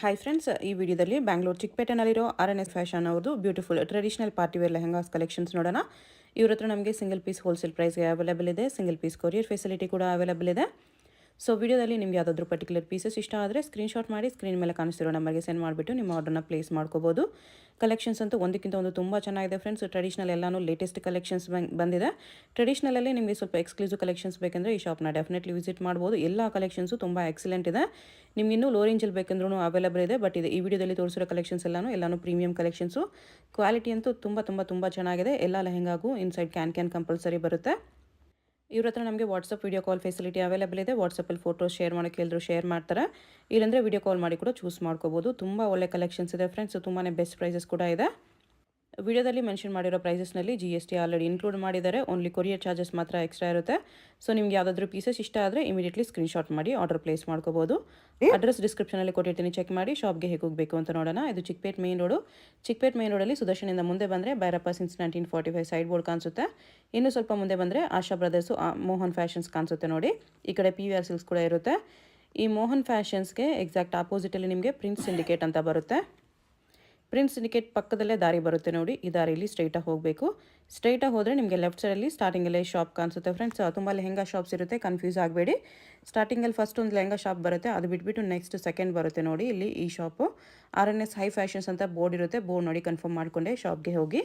Hi friends, ಈ ವಿಡಿಯೋದಲ್ಲಿ ಬ್ಯಾಂಗ್ಳೂರು ಚಿಕ್ಕಪೇಟೆನಲ್ಲಿರೋ RNS ಫ್ಯಾಷನ್ ಅವ್ರದ್ದು beautiful traditional party wear lehengas collections ನೋಡೋಣ. ಇವ್ರ ಹತ್ರ ನಮಗೆ ಸಿಂಗಲ್ ಪೀಸ್ ಹೋಲ್ಸೇಲ್ ಪ್ರೈಸ್ಗೆ ಅವೈಲೇಬಲ್ ಇದೆ. ಸಿಂಗಲ್ ಪೀಸ್ ಕೊರಿಯರ್ ಫೆಸಿಲಿಟಿ ಕೂಡ ಅವೈಲೇಬಲ್ ಇದೆ. ಸೊ ವಿಡಿಯೋದಲ್ಲಿ ನಿಮ್ಗೆ ಯಾವುದಾದ್ರೂ ಪರ್ಟಿಕ್ಯುಲರ್ ಪೀಸಸ್ ಇಷ್ಟ ಆದರೆ ಸ್ಕ್ರೀನ್ಶಾಟ್ ಮಾಡಿ ಸ್ಕ್ರೀನ್ ಮೇಲೆ ಕಾಣಿಸ್ತಿರೋ ನಂಬರ್ಗೆ ಸೆಂಡ್ ಮಾಡಿಬಿಟ್ಟು ನಿಮ್ಮ ಆರ್ಡರ್ನ ಪ್ಲೇಸ್ ಮಾಡ್ಕೋಬೋದು. ಕಲೆಕ್ಷನ್ಸ್ ಅಂತೂ ಒಂದಕ್ಕಿಂತ ಒಂದು ತುಂಬ ಚೆನ್ನಾಗಿದೆ ಫ್ರೆಂಡ್ಸ್. ಟ್ರೆಡಿಷನಲ್ ಎಲ್ಲಾನು ಲೇಟೆಸ್ಟ್ ಕಲೆಕ್ಷನ್ಸ್ ಬಂದಿದೆ. ಟ್ರೆಡಿಷನಲಲ್ಲಿ ನಿಮಗೆ ಸ್ವಲ್ಪ ಎಕ್ಸ್ಕ್ಲೂಸಿವ್ ಕಲೆಕ್ಷನ್ಸ್ ಬೇಕಂದರೆ ಈ ಶಾಪ್ನ ಡೆಫಿನೆಟ್ಲಿ ವಿಸಿಟ್ ಮಾಡ್ಬೋದು. ಎಲ್ಲ ಕಲೆಕ್ಷನ್ಸು ತುಂಬ ಎಕ್ಸಲೆಂಟ್ ಇದೆ. ನಿಮ್ಗೆ ಇನ್ನೂ ಲೋ ರೇಂಜಲ್ಲಿ ಬೇಕಂದ್ರೂ ಅವೈಲೇಬಲ್ ಇದೆ. ಬಟ್ ಇದು ಈ ವಿಡಿಯೋದಲ್ಲಿ ತೋರಿಸಿರೋ ಕಲೆಕ್ಷನ್ಸ್ ಎಲ್ಲಾನು ಪ್ರೀಮಿಯಂ ಕಲೆಕ್ಷನ್ಸು. ಕ್ವಾಲಿಟಿ ಅಂತೂ ತುಂಬ ಚೆನ್ನಾಗಿದೆ. ಎಲ್ಲ ಲೆಹಂಗಾಗೂ ಇನ್ಸೈಡ್ ಕ್ಯಾನ್ ಕಂಪಲ್ಸರಿ ಬರುತ್ತೆ. ಇವ್ರ ಹತ್ರ ನಮಗೆ WhatsApp video call facility available ಇದೆ. ವಾಟ್ಸಪ್ಪಲ್ಲಿ ಫೋಟೋಸ್ ಶೇರ್ ಮಾಡೋಕ್ಕೆ ಹೇಳಿದ್ರು ಶೇರ್ ಮಾಡ್ತಾರೆ. ಇಲ್ಲಾಂದರೆ ವಿಡಿಯೋ ಕಾಲ್ ಮಾಡಿ ಕೂಡ ಚೂಸ್ ಮಾಡ್ಕೋಬೋದು. ತುಂಬ ಒಳ್ಳೆ ಕಲೆಕ್ಷನ್ಸ್ ಇದೆ ಫ್ರೆಂಡ್ಸ್. ತುಂಬಾ ಬೆಸ್ಟ್ ಪ್ರೈಸಸ್ ಕೂಡ ಇದೆ. ವಿಡಿಯೋದಲ್ಲಿ ಮೆನ್ಷನ್ ಮಾಡಿರೋ ಪ್ರೈಸಸ್ನಲ್ಲಿ GST ಆಲ್ರೆಡಿ ಇನ್ಕ್ಲೂಡ್ ಮಾಡಿದ್ದಾರೆ. ಓನ್ಲಿ ಕೊರಿಯರ್ ಚಾರ್ಜಸ್ ಮಾತ್ರ ಎಕ್ಸ್ಟ್ರಾ ಇರುತ್ತೆ. ಸೊ ನಿಮ್ಗೆ ಯಾವುದಾದ್ರೂ ಪೀಸಸ್ ಇಷ್ಟ ಆದರೆ ಇಮಿಡಿಯೇಟ್ಲಿ ಸ್ಕ್ರೀನ್ಶಾಟ್ ಮಾಡಿ ಆರ್ಡರ್ ಪ್ಲೇಸ್ ಮಾಡ್ಕೋಬೋದು. ಅಡ್ರೆಸ್ ಡಿಸ್ಕ್ರಿಪ್ಷನಲ್ಲಿ ಕೊಟ್ಟಿರ್ತೀನಿ, ಚೆಕ್ ಮಾಡಿ. ಶಾಪ್ಗೆ ಹೇಗೆ ಹೋಗಬೇಕು ಅಂತ ನೋಡೋಣ. ಇದು Chickpet main road. Chickpet main ರೋಡಲ್ಲಿ ಸುದರ್ಶನಿಂದ ಮುಂದೆ ಬಂದರೆ ಭೈರಪ್ಪ ಸಿನ್ಸ್ 1945 ಸೈಡ್ ಬೋರ್ಡ್ ಕಾಣಿಸುತ್ತೆ. ಇನ್ನು ಸ್ವಲ್ಪ ಮುಂದೆ ಬಂದರೆ ಆಶಾ ಬ್ರದರ್ಸು ಮೋಹನ್ ಫ್ಯಾಷನ್ಸ್ ಕಾಣಿಸುತ್ತೆ ನೋಡಿ. ಈ ಕಡೆ PVR ಸಿಲ್ಕ್ಸ್ ಕೂಡ ಇರುತ್ತೆ. ಈ ಮೋಹನ್ ಫ್ಯಾಷನ್ಸ್ಗೆ ಎಕ್ಸಾಕ್ಟ್ ಆಪೋಸಿಟಲ್ಲಿ ನಿಮಗೆ ಪ್ರಿನ್ಸ್ ಸಿಂಡಿಕೇಟ್ ಅಂತ ಬರುತ್ತೆ. ಪ್ರಿನ್ಸ್ ಸಿಂಡಿಕೇಟ್ ಪಕ್ಕದಲ್ಲೇ ದಾರಿ ಬರುತ್ತೆ ನೋಡಿ. ಈ ದಾರಿಯಲ್ಲಿ ಸ್ಟ್ರೈಟಾಗಿ ಹೋಗಬೇಕು. ಸ್ಟ್ರೈಟಾಗಿ ಹೋದರೆ ನಿಮಗೆ ಲೆಫ್ಟ್ ಸೈಡಲ್ಲಿ ಸ್ಟಾರ್ಟಿಂಗಲ್ಲೇ ಶಾಪ್ ಕಾಣಿಸುತ್ತೆ ಫ್ರೆಂಡ್ಸ್. ತುಂಬ ಲೆಹಂಗಾ ಶಾಪ್ಸ್ ಇರುತ್ತೆ, ಕನ್ಫ್ಯೂಸ್ ಆಗಬೇಡಿ. ಸ್ಟಾರ್ಟಿಂಗಲ್ಲಿ ಫಸ್ಟ್ ಒಂದು ಲೆಹಂಗಾ ಶಾಪ್ ಬರುತ್ತೆ, ಅದು ಬಿಟ್ಬಿಟ್ಟು ನೆಕ್ಸ್ಟ್ ಸೆಕೆಂಡ್ ಬರುತ್ತೆ ನೋಡಿ. ಇಲ್ಲಿ ಈ ಶಾಪು RNS ಹೈ ಫ್ಯಾಷನ್ಸ್ ಅಂತ ಬೋರ್ಡ್ ಇರುತ್ತೆ. ಬೋರ್ಡ್ ನೋಡಿ ಕನ್ಫರ್ಮ್ ಮಾಡಿಕೊಂಡೆ ಶಾಪ್ಗೆ ಹೋಗಿ.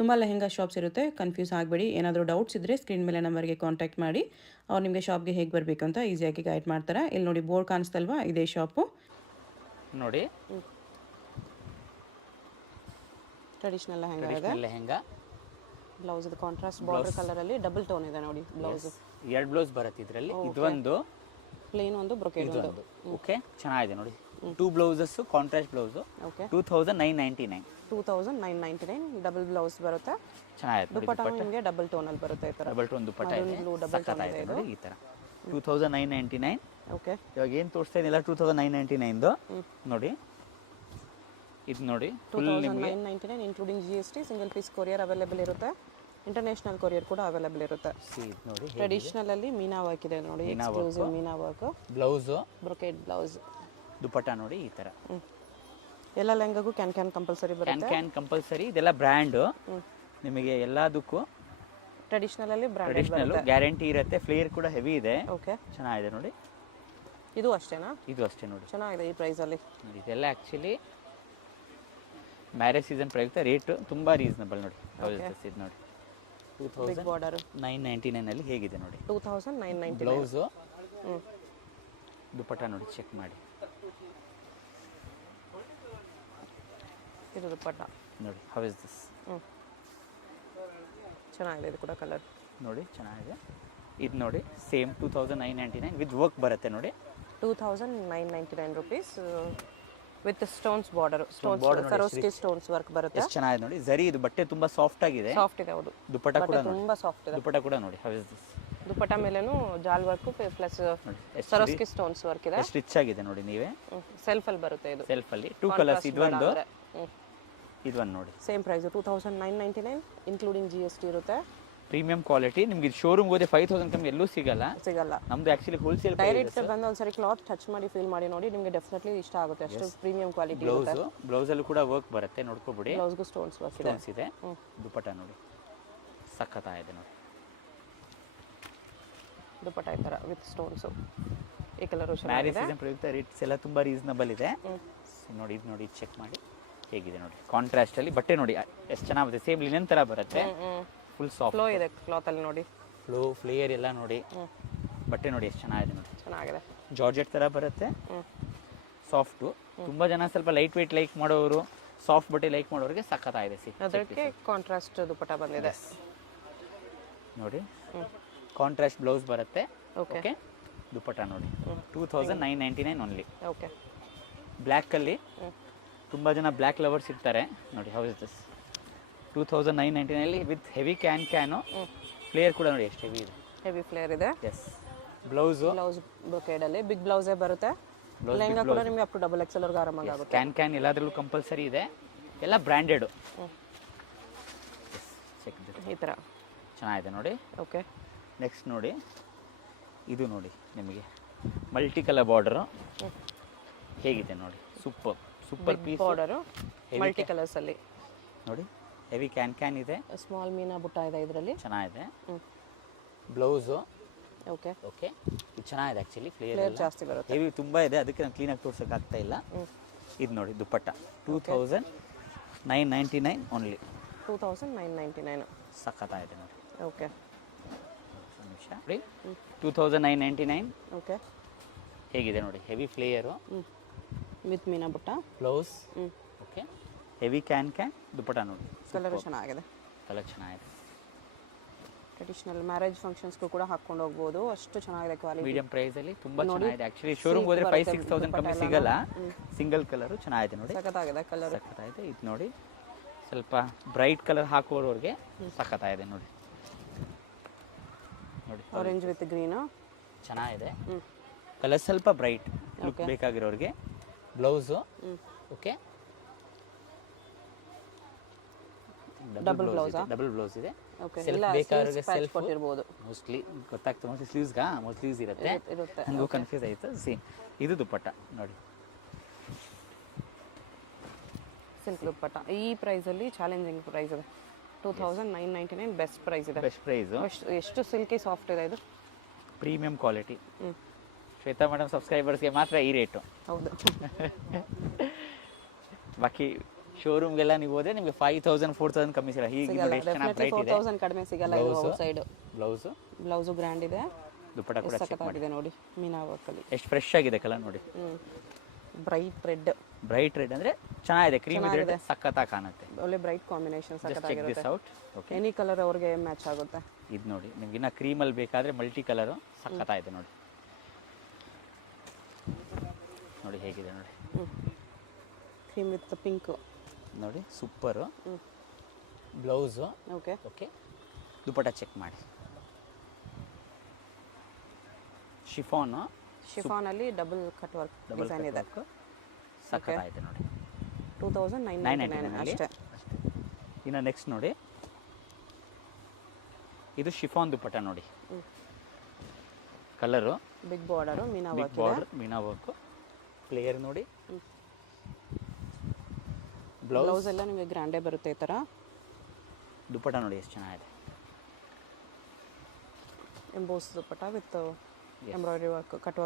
ತುಂಬ ಲೆಹಂಗಾ ಶಾಪ್ಸ್ ಇರುತ್ತೆ, ಕನ್ಫ್ಯೂಸ್ ಆಗಬೇಡಿ. ಏನಾದರೂ ಡೌಟ್ಸ್ ಇದ್ದರೆ ಸ್ಕ್ರೀನ್ ಮೇಲೆ ನಂಬರ್ಗೆ ಕಾಂಟ್ಯಾಕ್ಟ್ ಮಾಡಿ. ಅವ್ರು ನಿಮಗೆ ಶಾಪ್ಗೆ ಹೇಗೆ ಬರಬೇಕು ಅಂತ ಈಸಿಯಾಗಿ ಗೈಡ್ ಮಾಡ್ತಾರೆ. ಇಲ್ಲಿ ನೋಡಿ ಬೋರ್ಡ್ ಕಾಣಿಸ್ತಲ್ವಾ, ಇದೇ ಶಾಪು ನೋಡಿ. ಟ್ರೆಡಿಷನಲ್ ಲೆಹಂಗಾ ಬ್ಲೌಸ್ ಇದು ಕಾಂಟ್ರಾಸ್ಟ್ ಬಾರ್ಡರ್ ಕಲರ್ ಅಲ್ಲಿ ಡಬಲ್ ಟೋನ್ ಇದೆ ನೋಡಿ. ಬ್ಲೌಸ್ ಎರಡು ಬ್ಲೌಸ್ ಬರುತ್ತೆ ಇದರಲ್ಲಿ. ಇದೊಂದು ಪ್ಲೇನ್ ಒಂದು ಬ್ರೊಕೇಡ್ ಒಂದು. ಓಕೆ, ಚೆನ್ನಾಗಿದೆ ನೋಡಿ. 2 blouses contrast blouse. Okay, 2999 double blouse ಬರುತ್ತೆ. ಚೆನ್ನಾಗಿದೆ. ದುಪಟ್ಟ ನಿಮಗೆ ಡಬಲ್ ಟೋನ್ ಅಲ್ಲಿ ಬರುತ್ತೆ. ಈ ತರ ಡಬಲ್ ಟೋನ್ ದುಪಟ್ಟ ಇದೆ. ಡಬಲ್ ಟೋನ್ ಇದೆ ಇದು. ಈ ತರ 2999. ಓಕೆ, ಇವಾಗ ಏನು ತೋರಿಸ್ತಾ ಇದೆಯಲ್ಲ 2999 ನೋಡಿ. ಇದು ನೋಡಿ, ಫುಲ್ ನಿಮಗೆ 2999 including GST. Single piece courier available ಇರುತ್ತೆ. ಇಂಟರ್ನ್ಯಾಷನಲ್ ಕೊರಿಯರ್ ಕೂಡ ಅವೈಲೇಬಲ್ ಇರುತ್ತೆ. ನೋಡಿ, ಟ್ರೆಡಿಷನಲ್ ಅಲ್ಲಿ ಮೀನಾ ವರ್ಕ್ ಇದೆ ನೋಡಿ. Exclusive meena work. Blouse brocade blouse. Dupatta ನೋಡಿ ಈ ತರ. ಎಲ್ಲ ಲೆಹಂಗಾಗೂ ಕ್ಯಾನ್ ಕಂಪಲ್ಸರಿ ಬರುತ್ತೆ. Can compulsory. ಇದೆಲ್ಲ ಬ್ರ್ಯಾಂಡ್ ನಿಮಗೆ ಎಲ್ಲದಕ್ಕೂ. ಟ್ರೆಡಿಷನಲ್ ಅಲ್ಲಿ ಟ್ರೆಡಿಷನಲ್ ಗ್ಯಾರಂಟಿ ಇರುತ್ತೆ. ಫ್ಲೇರ್ ಕೂಡ ಹೆವಿ ಇದೆ. ಓಕೆ, ಚೆನ್ನಾಗಿದೆ ನೋಡಿ. ಇದು ಅಷ್ಟೇನಾ? ಇದು ಅಷ್ಟೇ ನೋಡಿ, ಚೆನ್ನಾಗಿದೆ ಈ ಪ್ರೈಸ್ ಅಲ್ಲಿ. ಇದೆಲ್ಲ ಆಕ್ಚುಲಿ ಮ್ಯಾರೇಜ್ ಸೀಸನ್ ಪ್ರಯುಕ್ತ ರೇಟ್ ತುಂಬಾ ರೀಸನಬಲ್ ನೋಡಿ. ಇದು ನೋಡಿ 2999 ಅಲ್ಲಿ ಹೇಗಿದೆ ನೋಡಿ. 2999 ಬ್ಲೌಸ್, ದುಪಟ್ಟ ನೋಡಿ, ಚೆಕ್ ಮಾಡಿ. ಇದು ದುಪಟ್ಟ ನೋಡಿ. How is this? ಚೆನ್ನಾಗಿದೆ ಇದು ಕೂಡ ಕಲರ್ ನೋಡಿ, ಚೆನ್ನಾಗಿದೆ. ಇದು ನೋಡಿ ಸೇಮ್ 2999 ವಿತ್ ವರ್ಕ್ ಬರುತ್ತೆ ನೋಡಿ. 2999 rupees with stones border. ಸರೋಸ್ಕಿ stones work ಬರುತ್ತೆ. ಎಷ್ಟು ಚೆನ್ನಾಗಿದೆ ನೋಡಿ. ಜರಿ ಇದು ಬಟ್ಟೆ ತುಂಬಾ ಸಾಫ್ಟ್ ಆಗಿದೆ. ಸಾಫ್ಟ್ ಇದೆ ಹೌದು. ದುಪಟ್ಟ ಕೂಡ ತುಂಬಾ ಸಾಫ್ಟ್ ಇದೆ. ದುಪಟ್ಟ ಕೂಡ ನೋಡಿ. How is this? ದುಪಟ್ಟ ಮೇಲೇನು ಜಾಲ್ work plus Swarovski stones work ಇದೆ. ಎಷ್ಟು ರಿಚ್ ಆಗಿದೆ ನೋಡಿ. ನೀವೇ ಸೆಲ್ಫ್ ಅಲ್ಲಿ ಬರುತ್ತೆ ಇದು. ಸೆಲ್ಫ್ ಅಲ್ಲಿ 2 ಕಲರ್ಸ್. ಇದೊಂದು ನೋಡಿ. ಸೇಮ್ ಪ್ರೈಸ್ 2999 ಇನ್ಕ್ಲೂಡಿಂಗ್ GST ಇರುತ್ತೆ. Premium quality. ನಿಮ್ಗೆ ಶೋರೂಮ್ ಹೋದ್ರೆ 5000 ಕಮ್ಮಿ ಎಲ್ಲೂ ಸಿಗಲ್ಲ. ನಮ್ದು ಆಕ್ಚುಲಿ ಹೋಲ್ಸೇಲ್. ಡೈರೆಕ್ಟ್ ಬಂದು ಒಂದ್ಸರಿ ಕ್ಲಾತ್ ಟಚ್ ಮಾಡಿ ಫೀಲ್ ಮಾಡಿ ನೋಡಿ, ನಿಮಗೆ ಡೆಫಿನೆಟ್ಲಿ ಇಷ್ಟ ಆಗುತ್ತೆ. ಅಷ್ಟು ಪ್ರೀಮಿಯಂ ಕ್ವಾಲಿಟಿ ಇರುತ್ತೆ. ಬ್ಲೌಸ್ ಅಲ್ಲೂ ಕೂಡ ವರ್ಕ್ ಬರುತ್ತೆ, ನೋಡ್ಕೋಬಿಡಿ. ಬ್ಲೌಸ್ಗೂ ಸ್ಟೋನ್ಸ್ ವರ್ಕ್ ಇದೆ. ದುಪಟ್ಟ ನೋಡಿ, ಸಖತ್ತಾಗಿದೆ ನೋಡಿ. ದುಪಟ್ಟ ಈ ತರ ವಿತ್ ಸ್ಟೋನ್ಸ್. ಈ ಕಲರ್ ಮ್ಯಾರೇಜ್ ಸೀಸನ್ ಪ್ರಯುಕ್ತ ರೇಟ್ಸ್ ಎಲ್ಲ ತುಂಬಾ ರೀಸನಬಲ್ ಇದೆ ನೋಡಿ. ಇದು ನೋಡಿ, ಚೆಕ್ ಮಾಡಿ ಹೇಗಿದೆ ನೋಡಿ. ಕಾಂಟ್ರಾಸ್ಟ್ ಅಲ್ಲಿ ಬಟ್ಟೆ ನೋಡಿ ಎಷ್ಟು ಚೆನ್ನಾಗಿದೆ. ಸೇಮ್ ಲಿನನ್ ತರ ಬರುತ್ತೆ. ಫುಲ್ ಸಾಫ್ಟ್ ಫ್ಲೋ ಇದೆ ಕ್ಲಾತ್ ಅಲ್ಲಿ ನೋಡಿ. ಫ್ಲೇಯರ್ ಎಲ್ಲ ನೋಡಿ. ಬಟ್ಟೆ ನೋಡಿ ಎಷ್ಟು ಚೆನ್ನಾಗಿದೆ ನೋಡಿ. ಚೆನ್ನಾಗಿದೆ. ಜಾರ್ಜೆಟ್ ತರ ಬರುತ್ತೆ. ಸಾಫ್ಟ್. ತುಂಬಾ ಜನ ಸ್ವಲ್ಪ ಲೈಟ್ ವೇಟ್ ಲೈಕ್ ಮಾಡೋರು, ಸಾಫ್ಟ್ ಬಟ್ಟೆ ಲೈಕ್ ಮಾಡೋರಿಗೆ ಸಖತ್ತಾಗಿದೆ. ಅದಕ್ಕೆ ಕಾಂಟ್ರಾಸ್ಟ್ ದುಪಟ್ಟ ಬಂದಿದೆ ನೋಡಿ. ಕಾಂಟ್ರಾಸ್ಟ್ ಬ್ಲೌಸ್ ಬರುತ್ತೆ. ಓಕೆ, ದುಪಟ್ಟ ನೋಡಿ. 2999 ಓನ್ಲಿ. ಓಕೆ, ಬ್ಲ್ಯಾಕ್ ಅಲ್ಲಿ ತುಂಬಾ ಜನ ಬ್ಲ್ಯಾಕ್ ಲವರ್ಸ್ ಇರ್ತಾರೆ ನೋಡಿ. How is this? 2999 ಅಲ್ಲಿ ವಿತ್ ಹೆವಿ ಕ್ಯಾನು. ಫ್ಲೇಯರ್ ಕೂಡ ನೋಡಿ ಎಷ್ಟು ಹೆವಿ ಇದೆ. ಹೆವಿ ಫ್ಲೇಯರ್ ಇದೆ. ಎಸ್. ಬ್ಲೌಸ್ ಬ್ರೊಕೇಡ್ ಅಲ್ಲಿ ಬಿಗ್ ಬ್ಲೌಸೇ ಬರುತ್ತೆ. ಲೆಹಂಗಾ ಕೂಡ ನಿಮಗೆ ಅಪ್ ಟು ಡಬಲ್ XL ವರ್ಗ ಆರಾಮಾಗಿ ಆಗುತ್ತೆ. ಕ್ಯಾನ್ ಎಲ್ಲದರಲ್ಲೂ ಕಂಪಲ್ಸರಿ ಇದೆ. ಎಲ್ಲ ಬ್ರ್ಯಾಂಡೆಡ್. ಚೆಕ್ ಈ ತರ ಚೆನ್ನಾಗಿದೆ ನೋಡಿ. ಓಕೆ, ನೆಕ್ಸ್ಟ್ ನೋಡಿ. ಇದು ನೋಡಿ ನಿಮಗೆ ಮಲ್ಟಿ ಕಲರ್ ಬಾರ್ಡರ್ ಹೇಗಿದೆ ನೋಡಿ. Super super piece border multi ಕಲರ್ಸಲ್ಲಿ ನೋಡಿ, ಹೆವಿ ಕ್ಯಾನ್ ಇದೆ, ಸ್ಮಾಲ್ ಮೀನಾ ಬುಟ್ಟ ಇದೆ ಇದರಲ್ಲಿ. ಚೆನ್ನಾಗಿದೆ. ಬ್ಲೌಸು ಓಕೆ ಓಕೆ, ಇದು ಚೆನ್ನಾಗಿದೆ ಆ್ಯಕ್ಚುಲಿ. ಫ್ಲೇರ್ ಜಾಸ್ತಿ ಬರುತ್ತೆ. ಹೆವಿ ತುಂಬ ಇದೆ, ಅದಕ್ಕೆ ನಾನು ಕ್ಲೀನಾಗಿ ತೋರ್ಸೋಕ್ಕಾಗ್ತಾ ಇಲ್ಲ. ಇದು ನೋಡಿ ದುಪ್ಪಟ್ಟ 2999 ಓನ್ಲಿ. 2999. ಸಖತ್ತಾಗಿದೆ ನೋಡಿ. ಓಕೆ ನಿಮಿಷ ನೋಡಿ, 2999. ಓಕೆ ಹೇಗಿದೆ ನೋಡಿ, ಹೆವಿ ಫ್ಲೇಯರು ವಿತ್ ಮೀನಾ ಬುಟ್ಟ, ಬ್ಲೌಸ್. ಓಕೆ, ಹೆವಿ ಕ್ಯಾನ್ ದುಪ್ಪಟ್ಟ ನೋಡಿ. ಕಲರ್ ಚೆನ್ನಾಗಿದೆ, ಕಲರ್ ಚೆನ್ನಾಗಿದೆ. ಟ್ರೆಡಿಷನಲ್ ಮ್ಯಾರೇಜ್ ಫಂಕ್ಷನ್ಸ್ಗೂ ಕೂಡ ಹಾಕೊಂಡು ಹೋಗ್ಬೋದು, ಅಷ್ಟು ಚೆನ್ನಾಗಿದೆ ಕ್ವಾಲಿಟಿ. ಮೀಡಿಯಂ ಪ್ರೈಸಲ್ಲಿ ತುಂಬ ಚೆನ್ನಾಗಿದೆ ಆ್ಯಕ್ಚುಲಿ. ಶೋರೂಮ್ ಹೋದರೆ 5,000-6,000 ಕಮ್ಮಿ ಸಿಗಲ್ಲ. ಸಿಂಗಲ್ ಕಲರು ಚೆನ್ನಾಗಿದೆ ನೋಡಿ, ಸಖತ್ತಾಗಿದೆ ಕಲರ್. ಸಖತ್ತಾಗಿದೆ. ಇದು ನೋಡಿ, ಸ್ವಲ್ಪ ಬ್ರೈಟ್ ಕಲರ್ ಹಾಕುವವ್ರಿಗೆ ಸಖತ್ತಾಗಿದೆ ನೋಡಿ. ನೋಡಿ ಆರೆಂಜ್ ವಿತ್ ಗ್ರೀನು ಚೆನ್ನಾಗಿದೆ. ಕಲರ್ ಸ್ವಲ್ಪ ಬ್ರೈಟ್ ಲುಕ್ ಬೇಕಾಗಿರೋರಿಗೆ. ಬ್ಲೌಸು ಓಕೆ, ಡಬಲ್ ಬ್ಲೌಸ್ ಇದೆ. ಓಕೆ, ಸೆಲ್ಫ್ ಬೇಕಾದ್ರೆ ಸೆಲ್ಫ್ ಕೊಟ್ಟಿರಬಹುದು ಮೋಸ್ಟ್ಲಿ, ಗೊತ್ತಾಗ್ತದೆ. ಮೋಸ್ಟ್ಲಿ ಸ್ಲೀವ್ಸ್ ಇರುತ್ತೆ, ಇರುತ್ತೆ. ನನಗೂ ಕನ್ಫ್ಯೂಸ್ ಆಯಿತು. ಇದು ದುಪ್ಪಟ್ಟ ನೋಡಿ, ಸಿಲ್ಕ್ ದುಪ್ಪಟ್ಟ. ಈ ಪ್ರೈಸಲ್ಲಿ ಚಾಲೆಂಜಿಂಗ್ ಪ್ರೈಸ್ ಇದೆ. 2999 ಬೆಸ್ಟ್ ಪ್ರೈಸ್ ಇದೆ. Best price. ಎಷ್ಟು ಸಿಲ್ಕಿ ಸಾಫ್ಟ್ ಇದೆ ಇದು, ಪ್ರೀಮಿಯಂ ಕ್ವಾಲಿಟಿ. ಶ್ವೇತಾ ಮೇಡಮ್ ಸಬ್ಸ್ಕ್ರೈಬರ್ಸ್ಗೆ ಮಾತ್ರ ಈ ರೇಟು. ಹೌದು. ಬಾಕಿ ಶೋರೂಮ್ಗೆಲ್ಲ ನೀವು ಹೋದ್ರೆ ನಿಮಗೆ 5,000-4,000 ಕಮ್ಮಿ ಸಿಗಲ್ಲ. ಹೀಗೆ ನೋಡಿ ಎಷ್ಟು ಚೆನ್ನಾಗಿ ಬ್ರೈಟ್ ಇದೆ. 4,000 ಕಡಿಮೆ ಸಿಗಲ್ಲ. ಇದು ಔಟ್ ಸೈಡ್ ಬ್ಲೌಸು ಗ್ರ್ಯಾಂಡ್ ಇದೆ, ದುಪ್ಪಟ್ಟ ಕೂಡ ಸಖತ್ತಾಗಿದೆ ನೋಡಿ, ಮೀನಾ ವರ್ಕಲ್ಲಿ. ಎಷ್ಟು ಫ್ರೆಶ್ ಆಗಿದೆ ಕಲರ್ ನೋಡಿ. ಬ್ರೈಟ್ ರೆಡ್ ಅಂದ್ರೆ ಚೆನ್ನಾಗಿದೆ, ಕ್ರೀಮ್ ಇದೆ, ಸಖತ್ತಾಗಿ ಕಾಣುತ್ತೆ. ಒಳ್ಳೆ ಬ್ರೈಟ್ ಕಾಂಬಿನೇಷನ್, ಸಖತ್ತಾಗಿರುತ್ತೆ. ಓಕೆ, ಎನಿ ಕಲರ್ ಅವ್ರಿಗೆ ಮ್ಯಾಚ್ ಆಗುತ್ತೆ. ಇದು ನೋಡಿ, ನಿಮ್ಗೆ ಇನ್ನ ಕ್ರೀಮಲ್ಲಿ ಬೇಕಾದ್ರೆ ಮಲ್ಟಿ ಕಲರು ಸಖತ್ತಾಗಿದೆ ನೋಡಿ. ನೋಡಿ ಹೇಗಿದೆ ನೋಡಿ, ಕ್ರೀಮ್ ವಿತ್ ಪಿಂಕ್ ನೋಡಿ, ಸೂಪರು. ಬ್ಲೌಸು ಓಕೆ ಓಕೆ, ದುಪ್ಪಟ್ಟ ಚೆಕ್ ಮಾಡಿ. ಶಿಫಾನಲ್ಲಿ ಡಬಲ್ ಕಟ್ ವರ್ಕ್ ಡಿಸೈನ್ ಇದೆ, ಸಖತ್ತಾಗಿದೆ ನೋಡಿ. 2999 ಅಷ್ಟೇ. ಇನ್ನು ನೆಕ್ಸ್ಟ್ ನೋಡಿ, ಇದು ಶಿಫಾನ್ ದುಪ್ಪಟ್ಟ ನೋಡಿ. ಕಲರು ಬಿಗ್ ಬಾರ್ಡರು, ಮೀನಾ ವರ್ಕ್, ಪ್ಲೇಯರ್ ನೋಡಿ. ಬ್ಲೌಸ್ ಎಲ್ಲ ನಿಮಗೆ ಗ್ರ್ಯಾಂಡೇ ಬರುತ್ತೆ ಈ ಥರ. ದುಪ್ಪಟ್ಟ ನೋಡಿ ಎಷ್ಟು ಚೆನ್ನಾಗಿದೆ. Emboss dupatta with embroidery work, cut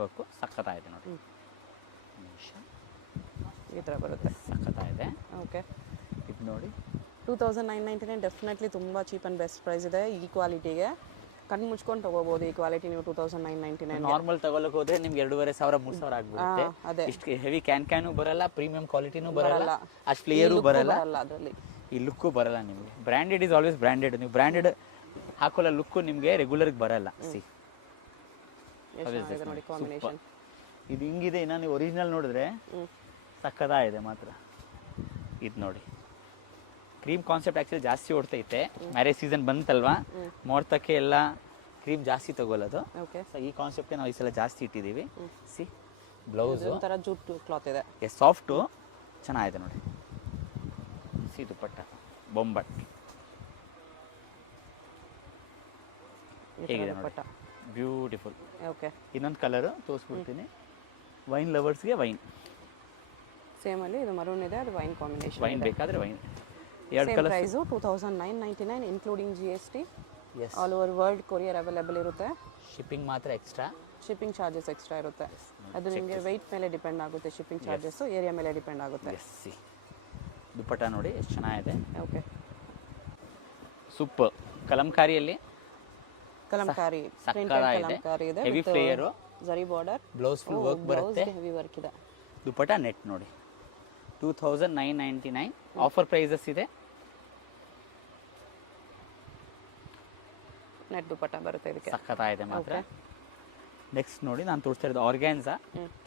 work ಸಖತ್ತಾಗಿದೆ ನೋಡಿ. ಈ ಥರ ಬರುತ್ತೆ, ಸಖತ್ತಾಗಿದೆ. ಓಕೆ, ಇದು ನೋಡಿ 2999 ಡೆಫಿನೆಟ್ಲಿ ತುಂಬ ಚೀಪ್ ಆ್ಯಂಡ್ ಬೆಸ್ಟ್ ಪ್ರೈಸ್ ಇದೆ. ಈ ಕ್ವಾಲಿಟಿಗೆ ಕಣ್ಣು ಮುಚ್ಕೊಂಡು ತಗೋಬಹುದು. ಈ ಕ್ವಾಲಿಟಿ ನೀವು 2999 ನಾರ್ಮಲ್ ತಗೊಳಕ್ ಹೋದ್ರೆ ನಿಮ್ಗೆ 2,500-3,000 ಆಗ್ಬಿಡುತ್ತೆ. ಅದೇ ಇಷ್ಟು ಹೆವಿ ಕ್ಯಾನು ಬರಲ್ಲ, ಪ್ರೀಮಿಯಂ ಕ್ವಾಲಿಟಿನೂ ಬರಲ್ಲ, ಅಷ್ಟು ಪ್ಲೇಯರು ಬರಲ್ಲ, ಅದರಲ್ಲಿ ಈ ಲುಕ್ಕು ಬರಲ್ಲ ನಿಮಗೆ. Branded is always branded. ನೀವು ಬ್ರ್ಯಾಂಡೆಡ್ ಹಾಕೊಳ್ಳೋ ಲುಕ್ಕು ನಿಮಗೆ ರೆಗ್ಯುಲರ್ಗೆ ಬರಲ್ಲ. ನೋಡಿ ಕಾಂಬಿನೇಷನ್. ಇದು ಹಿಂಗಿದೆ. ಇನ್ನು ನೀವು ಒರಿಜಿನಲ್ ನೋಡಿದ್ರೆ ಸಕ್ಕದಾಗಿದೆ ಮಾತ್ರ. ಇದು ನೋಡಿ, ಕ್ರೀಮ್ ಕಾನ್ಸೆಪ್ಟ್ ಆ್ಯಕ್ಚುಲಿ ಜಾಸ್ತಿ ಓಡ್ತೈತೆ. ಮ್ಯಾರೇಜ್ ಸೀಸನ್ ಬಂತಲ್ವಾ, ಮುಹೂರ್ತಕ್ಕೆ ಎಲ್ಲ ಕ್ರೀಮ್ ಜಾಸ್ತಿ ತಗೊಳ್ಳೋದು. ಸೊ ಈ ಕಾನ್ಸೆಪ್ಟೇ ನಾವು ಈ ಸಲ ಜಾಸ್ತಿ ಇಟ್ಟಿದ್ದೀವಿ. ಬ್ಲೌಸ್ ಒಂಥರ ಜೂಟ್ ಕ್ಲಾತ್ ಇದೆ, ಸಾಫ್ಟು, ಚೆನ್ನಾಗಿದೆ ನೋಡಿ. ದುಪ್ಪಟ್ಟ ಬೊಂಬಟ್ ಹೇಗಿದೆ ನೋಡಿ, ಬ್ಯೂಟಿಫುಲ್. ಓಕೆ, ಇನ್ನೊಂದು ಕಲರು ತೋರಿಸ್ಬಿಡ್ತೀನಿ. ವೈನ್ ಲವರ್ಸ್ಗೆ ವೈನ್ ಸೇಮ್ ಅಲ್ಲಿ ಇದು ಮರೂನ್ ಇದೆ, ಅದು ವೈನ್ ಕಾಂಬಿನೇಷನ್. ವೈನ್ ಬೇಕಾದ್ರೆ ವೈನ್. ಎರಡು colour. Price 2999 including GST. All over world courier available ಇರುತ್ತೆ. ಶಿಪ್ಪಿಂಗ್ ಮಾತ್ರ ಎಕ್ಸ್ಟ್ರಾ, ಶಿಪ್ಪಿಂಗ್ ಚಾರ್ಜಸ್ ಎಕ್ಸ್ಟ್ರಾ ಇರುತ್ತೆ. ಅದು ನಿಮಗೆ ವೆಯ್ಟ್ ಮೇಲೆ ಡಿಪೆಂಡ್ ಆಗುತ್ತೆ. ಶಿಪ್ಪಿಂಗ್ ಚಾರ್ಜಸ್ ಏರಿಯಾ ಮೇಲೆ ಡಿಪೆಂಡ್ ಆಗುತ್ತೆ. ದುಪ್ಪಟ್ಟ ನೋಡಿ ಎಷ್ಟು ಚೆನ್ನಾಗಿದೆ. Okay, super. ಕಲಂಕಾರಿಯಲ್ಲಿ ಕಲಂಕಾರಿ ಇದೆ, ಹೆವಿ ಫ್ಲೇಯರು, ಜರಿ ಬಾರ್ಡರ್, ಬ್ಲೌಸ್ ಫುಲ್ ವರ್ಕ್ ಬರುತ್ತೆ, ಹೆವಿ ವರ್ಕ್ ಇದೆ. ದುಪ್ಪಟ್ಟ ನೆಟ್ ನೋಡಿ 2999. ಆಫರ್ ಪ್ರೈಸಸ್ ಇದೆ. ನೆಟ್ ದುಪ್ಪಟ್ಟ ಬರುತ್ತೆ ಇದಕ್ಕೆ, ಸಖತ್ತಾಗಿದೆ ಮಾತ್ರ. ನೆಕ್ಸ್ಟ್ ನೋಡಿ, ನಾನು ತೋರಿಸ್ತಾ ಇರೋದು ಆರ್ಗ್ಯಾನ್ಸಾ.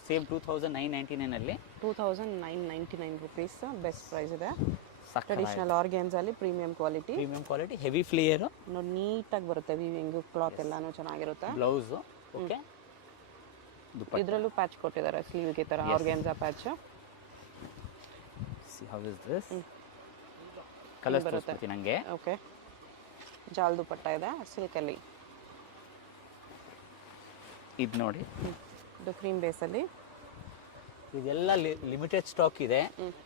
ಸೇಮ್ 2999 ಅಲ್ಲಿ 2999 ರುಪೀಸ್ ಬೆಸ್ಟ್ ಪ್ರೈಸ್ ಇದೆ. ಟ್ರೆಡಿಷನಲ್ ಆರ್ಗ್ಯಾನ್ಸಾ ಅಲ್ಲಿ ಪ್ರೀಮಿಯಂ ಕ್ವಾಲಿಟಿ, ಹೆವಿ ಫ್ಲೇಯರು ನೋಡಿ, ನೀಟಾಗಿ ಬರುತ್ತೆ. ವೀವಿಂಗ್ ಕ್ಲಾತ್ ಎಲ್ಲಾನು ಚೆನ್ನಾಗಿರುತ್ತೆ. ಬ್ಲೌಸ್ ಓಕೆ, ಇದರಲ್ಲೂ ಪ್ಯಾಚ್ ಕೊಟ್ಟಿದ್ದಾರೆ ಸ್ಲೀವ್ಗೆ, ಈ ಥರ organza patch. How is this colour ಬರುತ್ತೆ ನನಗೆ. ಓಕೆ, ಜಾಲ್ ದುಪ್ಪಟ್ಟ ಇದೆ ಸಿಲ್ಕಲ್ಲಿ. ಇದು ನೋಡಿ, ಇದು ಕ್ರೀಮ್ ಬೇಸಲ್ಲಿ. ಇದೆಲ್ಲ ಲಿಮಿಟೆಡ್ ಸ್ಟಾಕ್ ಇದೆ.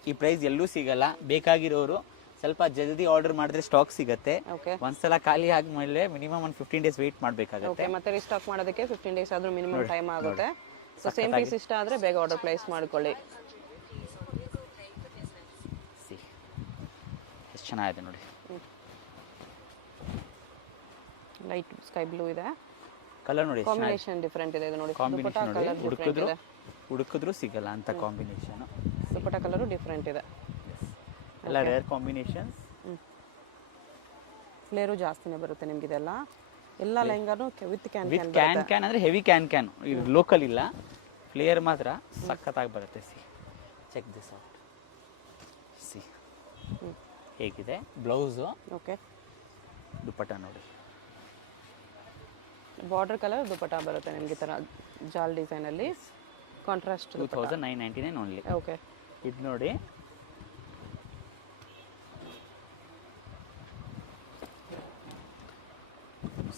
ಈ ಪ್ರೈಸ್ ಎಲ್ಲೂ ಸಿಗಲ್ಲ. ಬೇಕಾಗಿರೋರು ಸ್ವಲ್ಪ ಜಲ್ದಿ ಆರ್ಡರ್ ಮಾಡಿದ್ರೆ ಸ್ಟಾಕ್ ಸಿಗುತ್ತೆ. ಓಕೆ ಒಂದ್ಸಲ ಖಾಲಿ ಆದ್ಮೇಲೆ ಮಿನಿಮಮ್ ಒಂದು 15 ಡೇಸ್ ವೇಟ್ ಮಾಡಬೇಕಾಗುತ್ತೆ. ಓಕೆ ಮತ್ತೆ ರೀಸ್ಟಾಕ್ ಮಾಡೋದಕ್ಕೆ 15 ಡೇಸ್ ಆದ್ರೂ ಮಿನಿಮಮ್ ಟೈಮ್ ಆಗುತ್ತೆ. ಸೊ ಸೇಮ್ ಪೀಸ್ ಇಷ್ಟ ಆದ್ರೆ ಬೇಗ ಆರ್ಡರ್ ಪ್ಲೇಸ್ ಮಾಡ್ಕೊಳ್ಳಿ. ಎಷ್ಟು ಚೆನ್ನಾಗಿದೆ ನೋಡಿ. ಲೈಟ್ ಸ್ಕೈ ಬ್ಲೂ ಇದೆ. ಕಲರ್ ನೋಡಿ ಕಾಂಬಿನೇಷನ್ ಡಿಫರೆಂಟ್ ಇದೆ ಇದು ನೋಡಿ. ಕಾಂಬಿನೇಷನ್ ನೋಡಿ ಹುಡುಕಿದ್ರು ಸಿಗಲ್ಲ ಅಂತ ಕಾಂಬಿನೇಷನ್. ದುಪಟ್ಟ ಕಲರು ಡಿಫರೆಂಟ್ ಇದೆ. ಎಲ್ಲ ರೇರ್ ಕಾಂಬಿನೇಷನ್ಸ್. ಫ್ಲೇರು ಜಾಸ್ತಿನೇ ಬರುತ್ತೆ ನಿಮ್ಗೆ ಇದೆಲ್ಲ. ಎಲ್ಲ ಲೆಹಂಗಾನು ವಿತ್ ಕ್ಯಾನ್ ಅಂದ್ರೆ ಹೆವಿ ಕ್ಯಾನ್. ಇದು ಲೋಕಲ್ ಇಲ್ಲ. ಫ್ಲೇರ್ ಮಾತ್ರ ಸಖತ್ತಾಗಿ ಬರುತ್ತೆ. Check this out. ಹೇಗಿದೆ ಬ್ಲೌಸು. ಓಕೆ ದುಪಟ್ಟ ನೋಡಿ. ಬಾರ್ಡರ್ ಕಲರ್ ದುಪಟ್ಟ ಬರುತ್ತೆ ನಿಮ್ಗೆ ಈ ತರ ಜಾಲ್ ಡಿಸೈನ್ ಅಲ್ಲಿ. Contrast 2999 only. ಓಕೆ ಇದು ನೋಡಿ.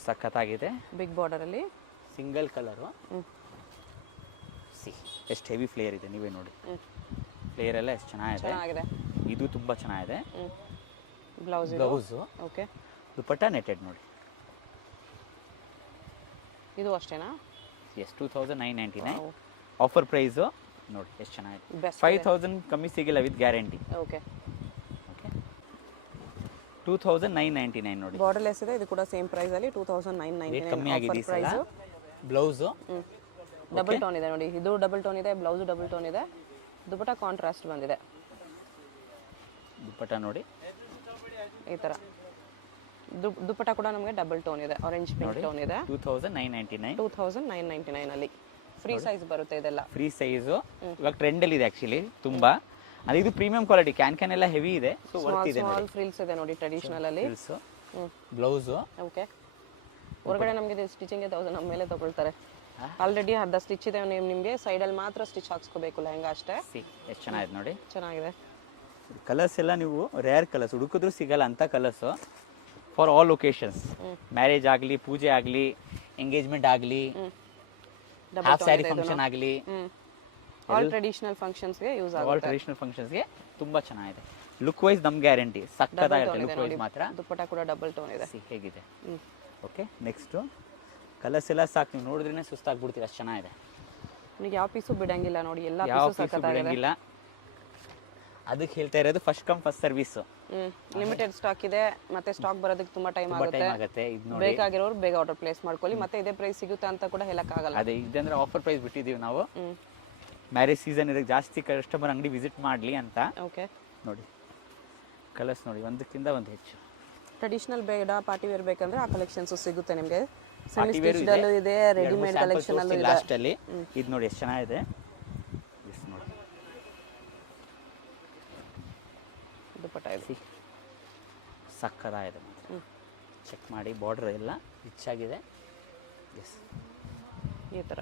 ಸಖತ್ತಾಗಿದೆ. ಬಿಗ್ ಬಾರ್ಡರ್ ಅಲ್ಲಿ ಸಿಂಗಲ್ ಕಲರು. ಎಷ್ಟು ಹೆವಿ ಫ್ಲೇರ್ ಇದೆ ನೀವೇ ನೋಡಿ. ಫ್ಲೇರ್ ಎಲ್ಲ ಎಷ್ಟು ಚೆನ್ನಾಗಿದೆ. ಇದು ತುಂಬಾ ಚೆನ್ನಾಗಿದೆ. ಬ್ಲೌಸು. ಓಕೆ ದುಪಟ್ಟ ನೆಟೆಡ್ ನೋಡಿ. ಇದು ಅಷ್ಟೇನಾ? ಎಸ್ 2999. ಆಫರ್ ಪ್ರೈಸು ನೋಡಿ ಎಷ್ಟು ಚೆನ್ನಾಗಿದೆ. 5000 ಕಮ್ಮಿ ಸಿಗಿಲ್ಲ ವಿತ್ ಗ್ಯಾರಂಟಿ. ಓಕೆ ಓಕೆ 2999 ನೋಡಿ. ಬಾರ್ಡರ್ ಲೆಸ್ ಇದೆ. ಇದು ಕೂಡ ಸೇಮ್ ಪ್ರೈಸ್ ಅಲ್ಲಿ 2999 ಕಮ್ಮಿ ಆಗಿದೆ ಈ ಸಲ. ಬ್ಲೌಸು ಡಬಲ್ ಟೋನ್ ಇದೆ ನೋಡಿ. ಇದು ಡಬಲ್ ಟೋನ್ ಇದೆ, ಬ್ಲೌಸ್ ಡಬಲ್ ಟೋನ್ ಇದೆ, ದುಪಟ್ಟ ಕಾಂಟ್ರಾಸ್ಟ್ ಬಂದಿದೆ. ದುಪಟ್ಟ ನೋಡಿ ಈ ತರ. ದುಪಟ್ಟ ಕೂಡ ನಮಗೆ ಡಬಲ್ ಟೋನ್ ಇದೆ, ಆರೆಂಜ್ ಪಿಂಕ್ ಟೋನ್ ಇದೆ. 2999 ಅಲ್ಲಿ ಫ್ರೀ ಸೈಜ್ ಬರುತ್ತೆ ಇದೆಲ್ಲ. ಫ್ರೀ ಸೈಜು ಇವಾಗ ಟ್ರೆಂಡ್ ಅಲ್ಲಿ ಇದೆ ಆಕ್ಚುಲಿ ತುಂಬಾ. ಅದು ಇದು ಪ್ರೀಮಿಯಂ ಕ್ವಾಲಿಟಿ. ಕ್ಯಾನ್ ಎಲ್ಲ ಹೆವಿ ಇದೆ. ಸೊ ವರ್ತ್ ಇದೆ. ಸ್ಮಾಲ್ ಫ್ರಿಲ್ಸ್ ಇದೆ ನೋಡಿ ಟ್ರೆಡಿಷನಲ್ ಅಲ್ಲಿ. Blouse okay. ಹೊರಗಡೆ ನಮಗೆ ಸ್ಟಿಚಿಂಗ್ 1000 ನಮ್ಮ ಮೇಲೆ ತಗೊಳ್ತಾರೆ. ಆಲ್ರೆಡಿ ಅರ್ಧ ಸ್ಟಿಚ್ ಇದೆ ನಿಮಗೆ. ಸೈಡ್ ಅಲ್ಲಿ ಮಾತ್ರ ಸ್ಟಿಚ್ ಹಾಕ್ಸ್ಕೋಬೇಕು ಲೆಹಂಗಾ ಅಷ್ಟೇ. ಎಷ್ಟು ಚೆನ್ನಾಗಿದೆ ನೋಡಿ. ಚೆನ್ನಾಗಿದೆ. ಕಲರ್ಸ್ ಎಲ್ಲ ನೀವು ರೇರ್ ಕಲರ್ಸ್ ಹುಡುಕಿದ್ರು ಸಿಗಲ್ಲ ಅಂತ colours. For all occasions. Marriage ಆಗಲಿ, ಪೂಜೆ ಆಗಲಿ, ಎಂಗೇಜ್ಮೆಂಟ್ ಆಗಲಿ, ಹಾಫ್ ಸ್ಯಾರಿ ಫಂಕ್ಷನ್ ಆಗಲಿ, ಆಲ್ ಟ್ರೆಡಿಷನಲ್ ಫಂಕ್ಷನ್ಸ್ಗೆ ಯೂಸ್ ಆಗುತ್ತೆ. ಆಲ್ ಟ್ರೆಡಿಷನಲ್ ಫಂಕ್ಷನ್ಸ್ಗೆ ತುಂಬಾ ಚೆನ್ನಾಗಿದೆ. ಲುಕ್ ವೈಸ್ ನಮ್ ಗ್ಯಾರಂಟಿ ಸಕ್ಕತ್ತಾಗಿರುತ್ತೆ. ಲುಕ್ ವೈಸ್ ಮಾತ್ರ. ದುಪಟ್ಟ ಕೂಡ ಡಬಲ್ ಟೋನ್ ಇದೆ. ಹೇಗಿದೆ. ಓಕೆ ನೆಕ್ಸ್ಟ್ ಕಲರ್ಸ್ ಎಲ್ಲ ಸಾಕು. ನೀವು ನೋಡಿದ್ರೇನೆ ಸುಸ್ತಾಗ್ಬಿಡ್ತೀವಿ ಅಷ್ಟು ಚೆನ್ನಾಗಿದೆ. ನಿಮಗೆ ಯಾವ ಪೀಸು ಬಿಡಂಗಿಲ್ಲ ನೋಡಿ. ಎಲ್ಲ ಯಾವ ಪೀಸು ಪೀಸು ಬಿಡಂಗಿಲ್ಲ. ಅದಕ್ಕೆ ಹೇಳ್ತಾ ಇರೋದು first come first service. Limited stock ಇದೆ. ಮತ್ತೆ ಸ್ಟಾಕ್ ಬರೋದಕ್ಕೆ ತುಂಬಾ ಟೈಮ್ ಆಗುತ್ತೆ. ಇದು ನೋಡಿ ಬೇಕಾಗಿರೋರು ಬೇಗ ಆರ್ಡರ್ ಪ್ಲೇಸ್ ಮಾಡ್ಕೊಳ್ಳಿ. ಮತ್ತೆ ಇದೇ ಪ್ರೈಸ್ ಸಿಗುತ್ತೆ ಅಂತ ಕೂಡ ಹೇಳಕ್ಕಾಗಲ್ಲ. ಅದೇ ಇದಂದ್ರೆ ಆಫರ್ ಪ್ರೈಸ್ ಬಿಟ್ಟಿದೀವಿ ನಾವು. ಮ್ಯಾರೇಜ್ ಸೀಸನ್ ಇದಕ್ಕೆ ಜಾಸ್ತಿ ಕಸ್ಟಮರ್ ಅಂಗಡಿ ವಿಸಿಟ್ ಮಾಡಲಿ ಅಂತ. ಓಕೆ ನೋಡಿ ಕಲರ್ಸ್ ನೋಡಿ, ಒಂದಕ್ಕಿಂತ ಒಂದು ಹೆಚ್ಚು. ಟ್ರೆಡಿಷನಲ್ ಬೇಡ, ಪಾರ್ಟಿ ವೇರ್ ಬೇಕಂದ್ರೆ ಆ ಕಲೆಕ್ಷನ್ಸ್ ಸಿಗುತ್ತೆ ನಿಮಗೆ. ಸೆಮಿ ಸ್ಟಿಚ್ಡ್ ಅಲ್ಲೂ ಇದೆ, ರೆಡಿಮೇಡ್ ಕಲೆಕ್ಷನ್ ಅಲ್ಲೂ ಇದೆ. ಲಾಸ್ಟ್ ಅಲ್ಲಿ ಇದು ನೋಡಿ ಎಷ್ಟು ಚೆನ್ನಾಗಿದೆ. ನೋಡಿ ದುಪಟ್ಟ ಇದೆ ಸಕ್ಕತ್ತಾಗಿದೆ. ಚೆಕ್ ಮಾಡಿ. ಬಾರ್ಡರ್ ಎಲ್ಲ ರಿಚ್ ಆಗಿದೆ. ಎಸ್ ಈ ಥರ.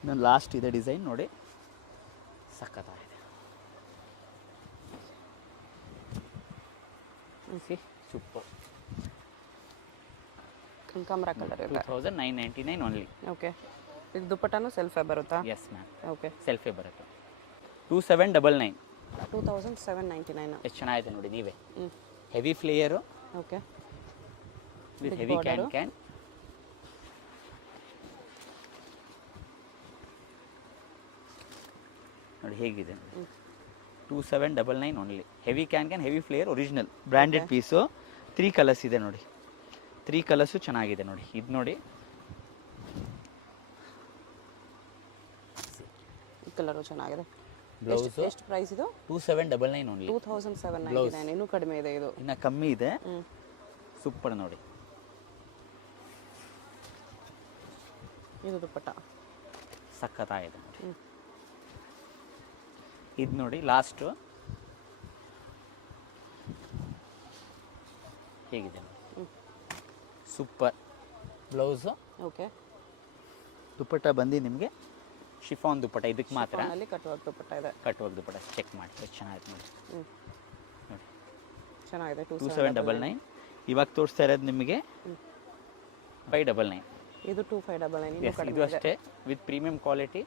ಇನ್ನೊಂದು ಲಾಸ್ಟ್ ಇದೆ ಡಿಸೈನ್ ನೋಡಿ. ಸಕ್ಕತ್ತಾಗಿದೆ. ಸೂಪರ್. ಕನಕಾಂಬರ ಕಲರ್ ಇದೆ. 2999 ಓನ್ಲಿ. ಓಕೆ. ಇದು ದುಪಟ್ಟನು ಸೆಲ್ಫೇ ಬರುತ್ತಾ? Yes ma'am. ಓಕೆ ಸೆಲ್ಫೇ ಬರುತ್ತೆ. 2799. 2799. ಎಷ್ಟು ಚೆನ್ನಾಗಿದೆ ನೋಡಿ ನೀವೇ. Heavy flare. Okay. With heavy can. ನೋಡಿ ಹೇಗಿದೆ. 2799 only. Heavy can heavy flare original branded piece. 3 colours ಇದೆ ನೋಡಿ. 3 ಕಲರ್ಸು ಚೆನ್ನಾಗಿದೆ ನೋಡಿ. ಇದು ನೋಡಿ ಈ ಕಲರು ಚೆನ್ನಾಗಿದೆ. ಬ್ಲೌಸ್ ಎಷ್ಟು ಪ್ರೈಸ್ ಇದು? 2799 ಓನ್ಲಿ. 2799. ಇನ್ನೂ ಕಡಿಮೆ ಇದೆ ಇದು. ಇನ್ನ ಕಮ್ಮಿ ಇದೆ. ಸೂಪರ್ ನೋಡಿ. ಇದು ದುಪಟ್ಟ ಸಖತ್ತಾಗಿದೆ ನೋಡಿ. ಇದು ನೋಡಿ ಲಾಸ್ಟ್ ಹೇಗಿದೆ. ಸೂಪರ್. ಬ್ಲೌಸು. ಓಕೆ. ದುಪಟ್ಟ ಬಂದು ನಿಮಗೆ ಶಿಫಾನ್ ದುಪಟ್ಟ. ಇದಕ್ಕೆ ಮಾತ್ರ ಕಟ್ಟುವಾಗ ದುಪಟ್ಟ ಇದೆ. ಕಟ್ಟುವಾಗ ದುಪಟ್ಟ ಚೆಕ್ ಮಾಡಿ ಎಷ್ಟು ಚೆನ್ನಾಗಿದೆ ನೋಡಿ. ನೋಡಿ ಚೆನ್ನಾಗಿದೆ. 2799. ಇವಾಗ ತೋರಿಸ್ತಾ ಇರೋದು ನಿಮಗೆ 599. ಇದು 2599. ಇದು ಅಷ್ಟೇ ವಿತ್ ಪ್ರೀಮಿಯಂ ಕ್ವಾಲಿಟಿ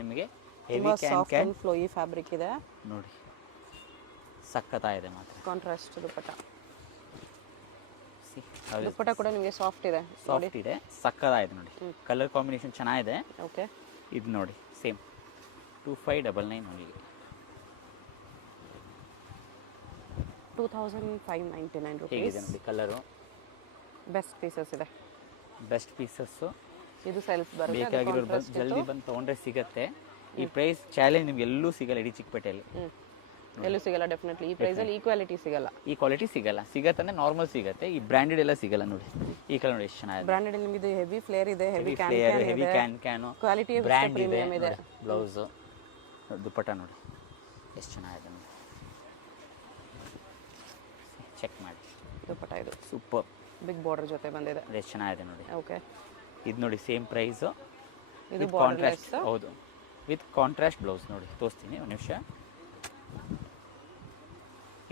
ನಿಮಗೆ ಹೆವಿ ತುಂಬ can soft can and flowy fabric ಇದೆ. ನೋಡಿ ಸಖತ್ತಾಗಿದೆ ಮಾತ್ರ. ಕಾಂಟ್ರಾಸ್ಟ್ ದುಪ್ಪಟ್ಟ. ಸಿ ದುಪ್ಪಟ್ಟ ಕೂಡ ನಿಮಗೆ ಸಾಫ್ಟ್ ಇದೆ. ಸಾಫ್ಟ್ ಇದೆ, ಸಖತ್ತಾಗಿದೆ ನೋಡಿ. ಕಲರ್ ಕಾಂಬಿನೇಷನ್ ಚೆನ್ನಾಗಿದೆ. ಓಕೆ, ಇದು ನೋಡಿ ಸೇಮ್ 2599 ಓನ್ಲಿ. 2599 ಹೇಗಿದೆ rupees. ನೋಡಿ ಕಲರು. ಬೆಸ್ಟ್ ಪೀಸಸ್ ಇದೆ. Best pieces. ಇದು ಸೆಲ್ಫ್ ಬರುತ್ತೆ. ಬೇಕಾಗಿರೋರು ಜಲ್ದಿ ಬಂದು ತೊಗೊಂಡ್ರೆ ಸಿಗುತ್ತೆ. ಈ ಪ್ರೈಸ್ ಚಾಲೆಂಜ್ ನಿಮ್ಗೆ ಎಲ್ಲೂ ಸಿಗಲ್ಲ ಇಡೀ ಚಿಕ್ಕಪೇಟೆಯಲ್ಲಿ. ಎಲ್ಲೂ ಸಿಗಲ್ಲ ಡೆಫಿನೆಟ್ಲಿ. ಈ ಪ್ರೈಸಲ್ಲಿ ಈಕ್ವಾಲಿಟಿ ಸಿಗಲ್ಲ. ಈ ಕ್ವಾಲಿಟಿ ಸಿಗಲ್ಲ. ಸಿಗತ್ತಂದ್ರೆ ನಾರ್ಮಲ್ ಸಿಗುತ್ತೆ. ಈ ಬ್ರ್ಯಾಂಡೆಡ್ ಎಲ್ಲ ಸಿಗಲ್ಲ ನೋಡಿ. ಈ ಕಲರ್ ನೋಡಿ ಎಷ್ಟು ಚೆನ್ನಾಗಿದೆ. ಬ್ರಾಂಡೆಡ್ ನಿಮಗೆ ಹೆವಿ ಫ್ಲೇರ್ ಇದೆ, heavy heavy can, quality brand ಇದೆ. ಪ್ರೀಮಿಯಂ ಇದೆ. ಬ್ಲೌಸು, ದುಪ್ಪಟ್ಟ ನೋಡಿ ಎಷ್ಟು ಚೆನ್ನಾಗಿದೆ ನೋಡಿ. ಚೆಕ್ ಮಾಡಿ ದುಪ್ಪಟ್ಟ ಇದು ಸೂಪರ್. ಬಿಗ್ ಬಾರ್ಡರ್ ಜೊತೆ ಬಂದಿದೆ. ಎಷ್ಟು ಚೆನ್ನಾಗಿದೆ ನೋಡಿ. ಓಕೆ, ಇದು ನೋಡಿ ಸೇಮ್ ಪ್ರೈಸು. ಇದು ಕಾಂಟ್ರಾಸ್ಟ್. ಹೌದು, ವಿತ್ ಕಾಂಟ್ರಾಸ್ಟ್ ಬ್ಲೌಸ್ ನೋಡಿ. ತೋರಿಸ್ತೀನಿ ಒಂದು ನಿಮಿಷ.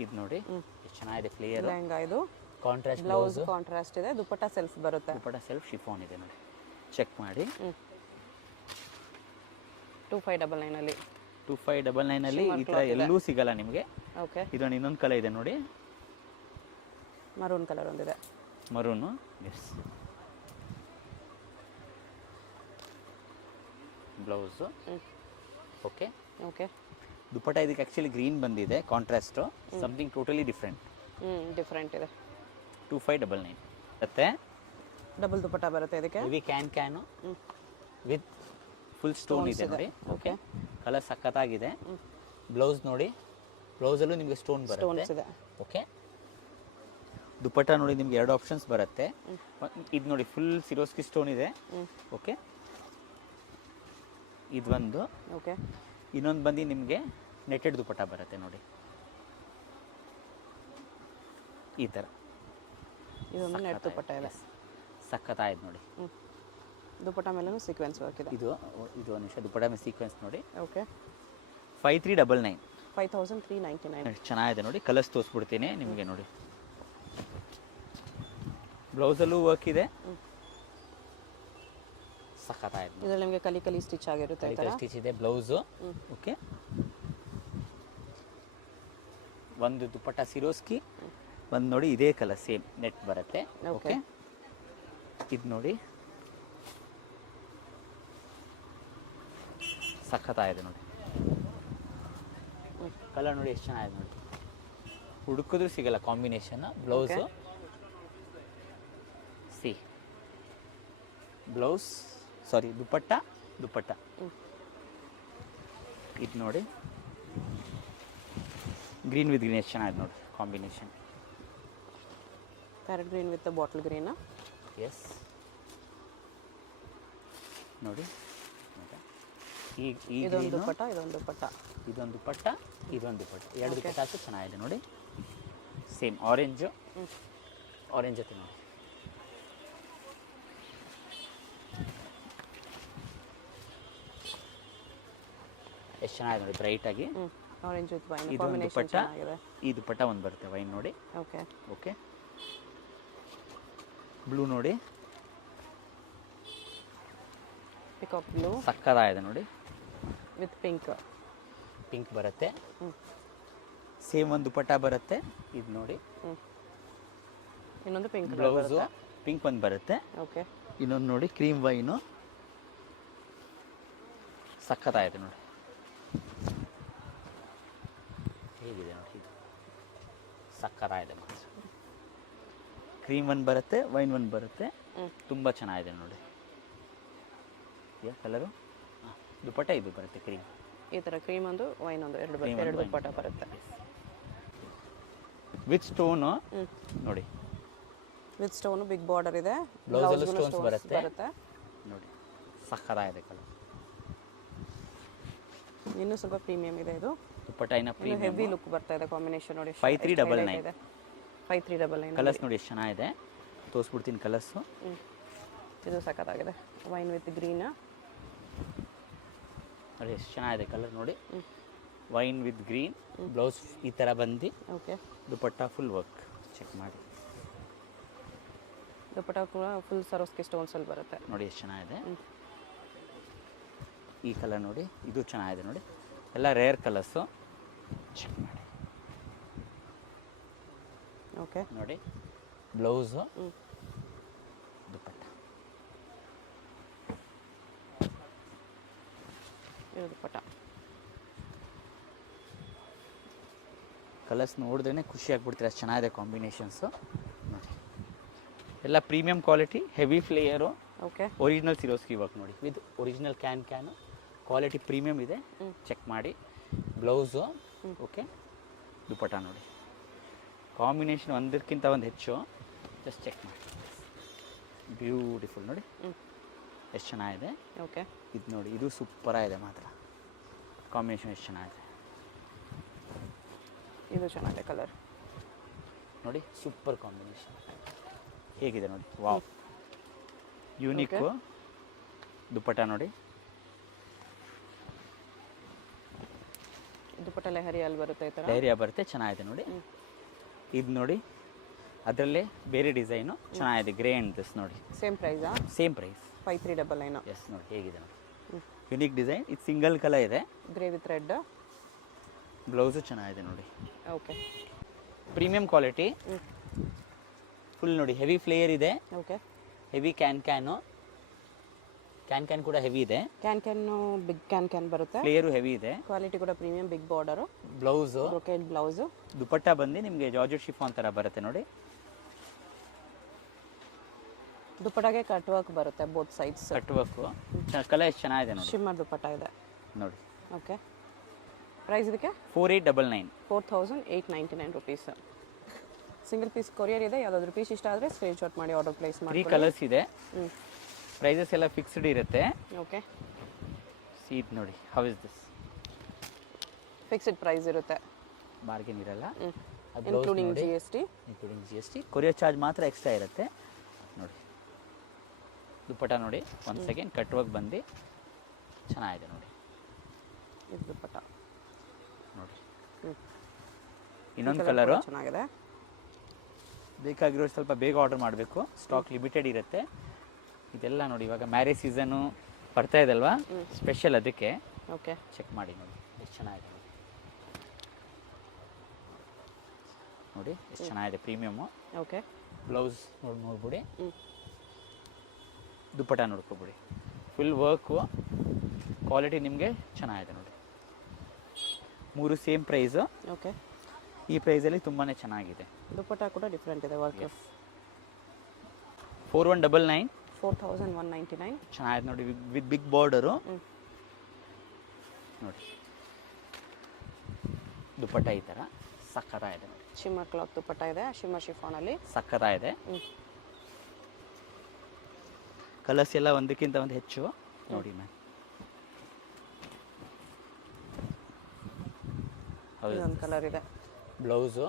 ಇದು ನೋಡಿ ಎಷ್ಟು ಚೆನ್ನಾಗಿದೆ. ಫ್ಲೇಯರ್ ಲೆಹಂಗಾ ಇದು. ಕಾಂಟ್ರಾಸ್ಟ್ ಬ್ಲೌಸ್ ಕಾಂಟ್ರಾಸ್ಟ್ ಇದೆ. ದುಪ್ಪಟ್ಟ ಸೆಲ್ಫ್ ಬರುತ್ತೆ. ದುಪ್ಪಟ್ಟ ಸೆಲ್ಫ್ ಶಿಫಾನ್ ಇದೆ ನೋಡಿ. ಚೆಕ್ ಮಾಡಿ. 2599 ಅಲ್ಲಿ. 2599 ಅಲ್ಲಿ ಈ ಥರ ಎಲ್ಲೂ ಸಿಗಲ್ಲ ನಿಮಗೆ. ಓಕೆ, ಇದೊಂದು ಇನ್ನೊಂದು ಕಲರ್ ಇದೆ ನೋಡಿ. ಮರೂನ್ ಕಲರ್ ಒಂದಿದೆ. Maroon. Yes, blouse. Okay okay, dupatta ಇದಕ್ಕೆ ಆ್ಯಕ್ಚುಲಿ ಗ್ರೀನ್ ಬಂದಿದೆ contrast. Something totally different. Different ಇದೆ. 2599 ಮತ್ತೆ ಡಬಲ್ ದುಪ್ಪಟ್ಟ ಬರುತ್ತೆ ಇದಕ್ಕೆ. Heavy can with full stone ಇದೆ ನೋಡಿ. ಓಕೆ, ಕಲರ್ ಸಖತ್ತಾಗಿದೆ. ಬ್ಲೌಸ್ ನೋಡಿ, ಬ್ಲೌಸಲ್ಲೂ ನಿಮಗೆ ಸ್ಟೋನ್ ಬರುತ್ತೆ. ಇದೆ. ಓಕೆ, ದುಪ್ಪಟ್ಟ ನೋಡಿ ನಿಮ್ಗೆ ಎರಡು ಆಪ್ಷನ್ಸ್ ಬರುತ್ತೆ. ಇದು ನೋಡಿ ಫುಲ್ ಸಿರೋಸ್ಕಿ ಸ್ಟೋನ್ ಇದೆ. ಓಕೆ, ಇದು ಒಂದು. ಓಕೆ, ಇನ್ನೊಂದು ಬಂದು ನಿಮಗೆ ನೆಟೆಡ್ ದುಪ್ಪಟ್ಟ ಬರುತ್ತೆ ನೋಡಿ ಈ ಥರ. ಇದೊಂದು ನೆಟ್ ದುಪ್ಪಟ್ಟ ಇದೆ. ಸಖತ್ತಾಯ್ತು ನೋಡಿ. ದುಪ್ಪಟ್ಟ ಮೇಲೂ ಸೀಕ್ವೆನ್ಸ್ ವರ್ಕ್ ಇದೆ. ಇದು ಒಂದು ನಿಮಿಷ. ದುಪ್ಪಟ್ಟ ಮೇಲೆ ಸೀಕ್ವೆನ್ಸ್ ನೋಡಿ. ಓಕೆ, 5399. 5399. ಚೆನ್ನಾಗಿದೆ ನೋಡಿ. ಕಲರ್ಸ್ ತೋರಿಸ್ಬಿಡ್ತೀನಿ ನಿಮಗೆ ನೋಡಿ. ಬ್ಲೌಸಲ್ಲೂ ವರ್ಕ್ ಇದೆ. ಸಖತ್ತಾಯ್ತು. ಇದರಲ್ಲಿ ನಿಮಗೆ ಕಲಿ ಸ್ಟಿಚ್ ಆಗಿರುತ್ತೆ. ಈ ಥರ ಸ್ಟಿಚ್ ಇದೆ ಬ್ಲೌಸು. ಓಕೆ, ಒಂದು ದುಪ್ಪಟ್ಟ ಸಿರೋಸ್ಕಿ, ಒಂದು ನೋಡಿ ಇದೇ ಕಲರ್ ಸೇಮ್ ನೆಟ್ ಬರುತ್ತೆ. ಓಕೆ, ಇದು ನೋಡಿ ಸಖತ್ತಾಗಿದೆ ನೋಡಿ. ಕಲರ್ ನೋಡಿ ಎಷ್ಟು ಚೆನ್ನಾಗಿದೆ ನೋಡಿ. ಹುಡುಕಿದ್ರು ಸಿಗಲ್ಲ ಕಾಂಬಿನೇಷನ್. ಬ್ಲೌಸು ಸಿ ಬ್ಲೌಸ್ ಸಾರಿ ದುಪ್ಪಟ್ಟ. ಇದು ನೋಡಿ ಗ್ರೀನ್ ವಿತ್ ಗ್ರೀನ್ ಎಷ್ಟು ಚೆನ್ನಾಗಿದೆ ನೋಡಿ combination. Parrot green with bottle green. Yes ನೋಡಿ. ಈ ಇದೊಂದು ದುಪ್ಪಟ್ಟ, ಇದೊಂದು ದುಪ್ಪಟ್ಟ. ಇದೊಂದು ದುಪ್ಪಟ್ಟ ಎರಡು ದುಪ್ಪಟ್ಟ ಚೆನ್ನಾಗಿದೆ ನೋಡಿ. ಸೇಮ್ ಆರೆಂಜ್ ಜೊತೆ ನೋಡಿ. ಎಷ್ಟು ಚೆನ್ನಾಗಿದೆ ನೋಡಿ ಬ್ರೈಟ್ ಆಗಿ. ಆರೆಂಜ್ ವಿತ್ ವೈನ್ ಇದೊಂದು ಕಾಂಬಿನೇಷನ್ ದುಪ್ಪಟ್ಟ. ಚೆನ್ನಾಗಿದೆ. ಈ ದುಪ್ಪಟ್ಟ ಒಂದು ಬರುತ್ತೆ ವೈನ್ ನೋಡಿ. ಓಕೆ, ಓಕೆ, ಬ್ಲೂ ನೋಡಿ ಪಿಕಾಕ್ ಬ್ಲೂ ಸಕ್ಕತ್ತಾಗಿದೆ ನೋಡಿ. ವಿತ್ ಪಿಂಕ್ ಬರುತ್ತೆ. ಸೇಮ್ ಒಂದು ದುಪ್ಪಟ್ಟ ಬರುತ್ತೆ. ಇದು ನೋಡಿ ಇನ್ನೊಂದು ಪಿಂಕ್ ಬ್ಲೌಸು. ಪಿಂಕ್ ಒಂದು ಬರುತ್ತೆ. ಓಕೆ, ಇನ್ನೊಂದು ನೋಡಿ ಕ್ರೀಮ್ ವೈನು. ಸಕ್ಕತ್ತಾಗಿದೆ ನೋಡಿ. ಹೇಗಿದೆ ನೋಡಿ. ಇದು ಸಕ್ಕತ್ತಾಗಿದೆ ಮಾತ್ರ. ಕ್ರೀಮ್ ಒಂದು ಬರುತ್ತೆ, ವೈನ್ ಒಂದು ಬರುತ್ತೆ. ತುಂಬ ಚೆನ್ನಾಗಿದೆ ನೋಡಿ. ಕಲರು ದುಪ್ಪಟ್ಟ ಇದು ಬರುತ್ತೆ ಕ್ರೀಮ್. ಈ ಥರ ಕ್ರೀಮ್ ಒಂದು ವೈನ್ ಒಂದು ಎರಡು ದುಪ್ಪಟ್ಟ ಬರುತ್ತೆ. ವಿತ್ ಸ್ಟೋನು ನೋಡಿ. ವಿತ್ ಸ್ಟೋನು ಬಿಗ್ ಬಾರ್ಡರ್ ಇದೆ. ಬ್ಲೌಸಲ್ಲೂ ಸ್ಟೋನ್ಸ್ ಬರುತ್ತೆ ನೋಡಿ. ಸಕ್ಕತ್ತಾಗಿದೆ ಕಲರ್. ಇನ್ನೂ ಸ್ವಲ್ಪ ಪ್ರೀಮಿಯಂ ಇದೆ ಇದು. ದುಪ್ಪಟ್ಟ ಇನ್ನು ಪ್ರೀಮಿಯಂ ಹೆವಿ ಲುಕ್ ಬರ್ತಾ ಇದೆ ಕಾಂಬಿನೇಷನ್ ನೋಡಿ. 5399. 5399 ಕಲರ್ಸ್ ನೋಡಿ ಎಷ್ಟು ಚೆನ್ನಾಗಿದೆ. ತೋರಿಸ್ಬಿಡ್ತೀನಿ ಕಲರ್ಸು. ಇದು ಸಖತ್ತಾಗಿದೆ. ವೈನ್ ವಿತ್ ಗ್ರೀನ್ ನೋಡಿ ಎಷ್ಟು ಚೆನ್ನಾಗಿದೆ ಕಲರ್ ನೋಡಿ. ವೈನ್ ವಿತ್ ಗ್ರೀನ್ ಬ್ಲೌಸ್ ಈ ಥರ ಬಂದು. ಓಕೆ, ದುಪ್ಪಟ್ಟ ಫುಲ್ ವರ್ಕ್ ಚೆಕ್ ಮಾಡಿ. ದುಪ್ಪಟ್ಟ ಕೂಡ ಫುಲ್ ಸರೋಸ್ಕಿ ಸ್ಟೋನ್ಸಲ್ಲಿ ಬರುತ್ತೆ ನೋಡಿ ಎಷ್ಟು ಚೆನ್ನಾಗಿದೆ. ಈ ಕಲರ್ ನೋಡಿ, ಇದು ಚೆನ್ನಾಗಿದೆ ನೋಡಿ, ಎಲ್ಲ ರೇರ್ ಕಲರ್ಸು. ಚೆಕ್ ಮಾಡಿ ಓಕೆ ನೋಡಿ, ಬ್ಲೌಸು, ದುಪ್ಪಟ್ಟ. ಇದು ದುಪ್ಪಟ್ಟ. ಕಲರ್ಸ್ ನೋಡಿದ್ರೇ ಖುಷಿ ಆಗ್ಬಿಡ್ತೀರ, ಅಷ್ಟು ಚೆನ್ನಾಗಿದೆ ಕಾಂಬಿನೇಷನ್ಸು ನೋಡಿ. ಎಲ್ಲ premium quality, heavy flare, okay original Swarovski work ನೋಡಿ, with original can, quality premium ಇದೆ. ಚೆಕ್ ಮಾಡಿ. ಬ್ಲೌಸು, ಓಕೆ, ದುಪ್ಪಟ್ಟ ನೋಡಿ, ಕಾಂಬಿನೇಷನ್ ಒಂದಕ್ಕಿಂತ ಒಂದು ಹೆಚ್ಚು. ಜಸ್ಟ್ ಚೆಕ್ ಮಾಡಿ, ಬ್ಯೂಟಿಫುಲ್ ನೋಡಿ, ಎಷ್ಟು ಚೆನ್ನಾಗಿದೆ. ಓಕೆ ಇದು ನೋಡಿ, ಇದು ಸೂಪರಾಗಿದೆ ಮಾತ್ರ, ಕಾಂಬಿನೇಷನ್ ಎಷ್ಟು ಚೆನ್ನಾಗಿದೆ. ಇದು ಚೆನ್ನಾಗಿದೆ ಕಲರ್ ನೋಡಿ, ಸೂಪರ್ ಕಾಂಬಿನೇಷನ್ ಹೇಗಿದೆ ನೋಡಿ, ವಾವ್, ಯೂನಿಕ್ಕು. ದುಪ್ಪಟ್ಟ ನೋಡಿ, ದುಪ್ಪಟ್ಟ ಲೆಹರಿ ಅಲ್ಲಿ ಬರುತ್ತೆ ಈ ಥರ. ಧೈರ್ಯ ಬರುತ್ತೆ, ಚೆನ್ನಾಗಿದೆ ನೋಡಿ. ಇದು ನೋಡಿ, ಅದರಲ್ಲೇ ಬೇರೆ ಡಿಸೈನು ಚೆನ್ನಾಗಿದೆ, ಗ್ರೇ ಆ್ಯಂಡ್ ದಿಸ್ ನೋಡಿ. ಸೇಮ್ ಪ್ರೈಸಾ? Same price, 5399. ಎಸ್ ನೋಡಿ ಹೇಗಿದೆ ನೋಡಿ, ಯುನೀಕ್ ಡಿಸೈನ್. ಇದು ಸಿಂಗಲ್ ಕಲರ್ ಇದೆ, ಗ್ರೇ ವಿತ್ ರೆಡ್. ಬ್ಲೌಸು ಚೆನ್ನಾಗಿದೆ ನೋಡಿ, ಓಕೆ ಪ್ರೀಮಿಯಂ ಕ್ವಾಲಿಟಿ, ಫುಲ್ ನೋಡಿ, ಹೆವಿ ಫ್ಲೇಯರ್ ಇದೆ, ಓಕೆ ಹೆವಿ ಕ್ಯಾನು ಕೂಡ ಹೆವಿ ಇದೆ, ಕ್ಯಾನು ಬಿಗ್ ಕ್ಯಾನ್ ಬರುತ್ತೆ. ಫ್ಲೇಯರು ಹೆವಿ ಇದೆ, ಕ್ವಾಲಿಟಿ ಕೂಡ premium, big border, blouse, brocade blouse. Dupatta ಬಂದು ನಿಮಗೆ ಜಾರ್ಜೆಟ್ ಶಿಫಾನ್ ಥರ ಬರುತ್ತೆ ನೋಡಿ. ದುಪ್ಪಟ್ಟಾಗೆ ಕಟ್ ವರ್ಕ್ ಬರುತ್ತೆ both sides. Cut work, colour ಎಷ್ಟು ಚೆನ್ನಾಗಿದೆ ನೋಡಿ. ಶಿಮ್ಮರ್ ದುಪ್ಪಟ್ಟ ಇದೆ ನೋಡಿ. ಓಕೆ ಪ್ರೈಸ್ ಇದಕ್ಕೆ 4899. 4899 ರುಪೀಸ್. ಸಿಂಗಲ್ ಪೀಸ್ ಕೊರಿಯರ್ ಇದೆ. ಯಾವುದಾದ್ರೂ ಪೀಸ್ ಇಷ್ಟ ಆದರೆ ಸ್ಕ್ರೀನ್ಶಾಟ್ ಮಾಡಿ ಆರ್ಡರ್ ಪ್ಲೇಸ್ ಮಾಡಿ. 3 ಕಲರ್ಸ್ ಇದೆ. ಪ್ರೈಸಸ್ ಎಲ್ಲ ಫಿಕ್ಸ್ಡ್ ಇರುತ್ತೆ. ಓಕೆ ಸೀಟ್ ನೋಡಿ, how is this, fixed price ಇರುತ್ತೆ, ಬಾರ್ಗೇನ್ ಇರಲ್ಲ. Including GST. ಕೊರಿಯರ್ ಚಾರ್ಜ್ ಮಾತ್ರ ಎಕ್ಸ್ಟ್ರಾ ಇರುತ್ತೆ ನೋಡಿ. ದುಪ್ಪಟ್ಟ ನೋಡಿ, ಒಂದು ಸೆಕೆಂಡ್, ಕಟ್ ವರ್ಕ್ ಬಂದು ಚೆನ್ನಾಗಿದೆ ನೋಡಿ. ಇದು ದುಪ್ಪಟ್ಟ ನೋಡಿ. ಇನ್ನೊಂದು ಕಲರು ಚೆನ್ನಾಗಿದೆ. ಬೇಕಾಗಿರೋ ಸ್ವಲ್ಪ ಬೇಗ ಆರ್ಡರ್ ಮಾಡಬೇಕು, ಸ್ಟಾಕ್ ಲಿಮಿಟೆಡ್ ಇರುತ್ತೆ. ಇದೆಲ್ಲ ನೋಡಿ, ಇವಾಗ ಮ್ಯಾರೇಜ್ ಸೀಸನು ಬರ್ತಾ ಇದಲ್ವಾ, ಸ್ಪೆಷಲ್ ಅದಕ್ಕೆ. ಓಕೆ ಚೆಕ್ ಮಾಡಿ ನೋಡಿ, ಎಷ್ಟು ಚೆನ್ನಾಗಿದೆ ನೋಡಿ, ಎಷ್ಟು ಚೆನ್ನಾಗಿದೆ, ಪ್ರೀಮಿಯಮ್ಮು. ಓಕೆ ಬ್ಲೌಸ್ ನೋಡ್ಬಿಡಿ, ದುಪ್ಪಟ್ಟ ನೋಡ್ಕೊಬಿಡಿ, ಫುಲ್ ವರ್ಕು, ಕ್ವಾಲಿಟಿ ನಿಮಗೆ ಚೆನ್ನಾಗಿದೆ ನೋಡಿ. 3 ಸೇಮ್ ಪ್ರೈಸು. ಓಕೆ ಈ ಪ್ರೈಸಲ್ಲಿ ತುಂಬಾ ಚೆನ್ನಾಗಿದೆ. ದುಪ್ಪಟ್ಟ ಕೂಡ ಡಿಫ್ರೆಂಟ್ ಇದೆ ವರ್ಕ್. 4199. 4199. ಚೆನ್ನಾಗಿದೆ ನೋಡಿ, ವಿತ್ ಬಿಗ್ ಬಾರ್ಡರು ನೋಡಿ. ದುಪ್ಪಟ್ಟ ಈ ಥರ ಸಕ್ಕತ್ತಾಗಿದೆ ನೋಡಿ. ಶಿಮ್ಮರ್ ಕ್ಲಾತ್ ದುಪ್ಪಟ್ಟ ಇದೆ, ಶಿಮ್ಮರ್ ಶಿಫಾನಲ್ಲಿ ಸಕ್ಕತ್ತಾಗಿದೆ. ಕಲರ್ಸ್ ಎಲ್ಲ ಒಂದಕ್ಕಿಂತ ಒಂದು ಹೆಚ್ಚು ನೋಡಿ ಮ್ಯಾಮ್. ಇದೊಂದು ಕಲರ್ ಇದೆ. ಬ್ಲೌಸು,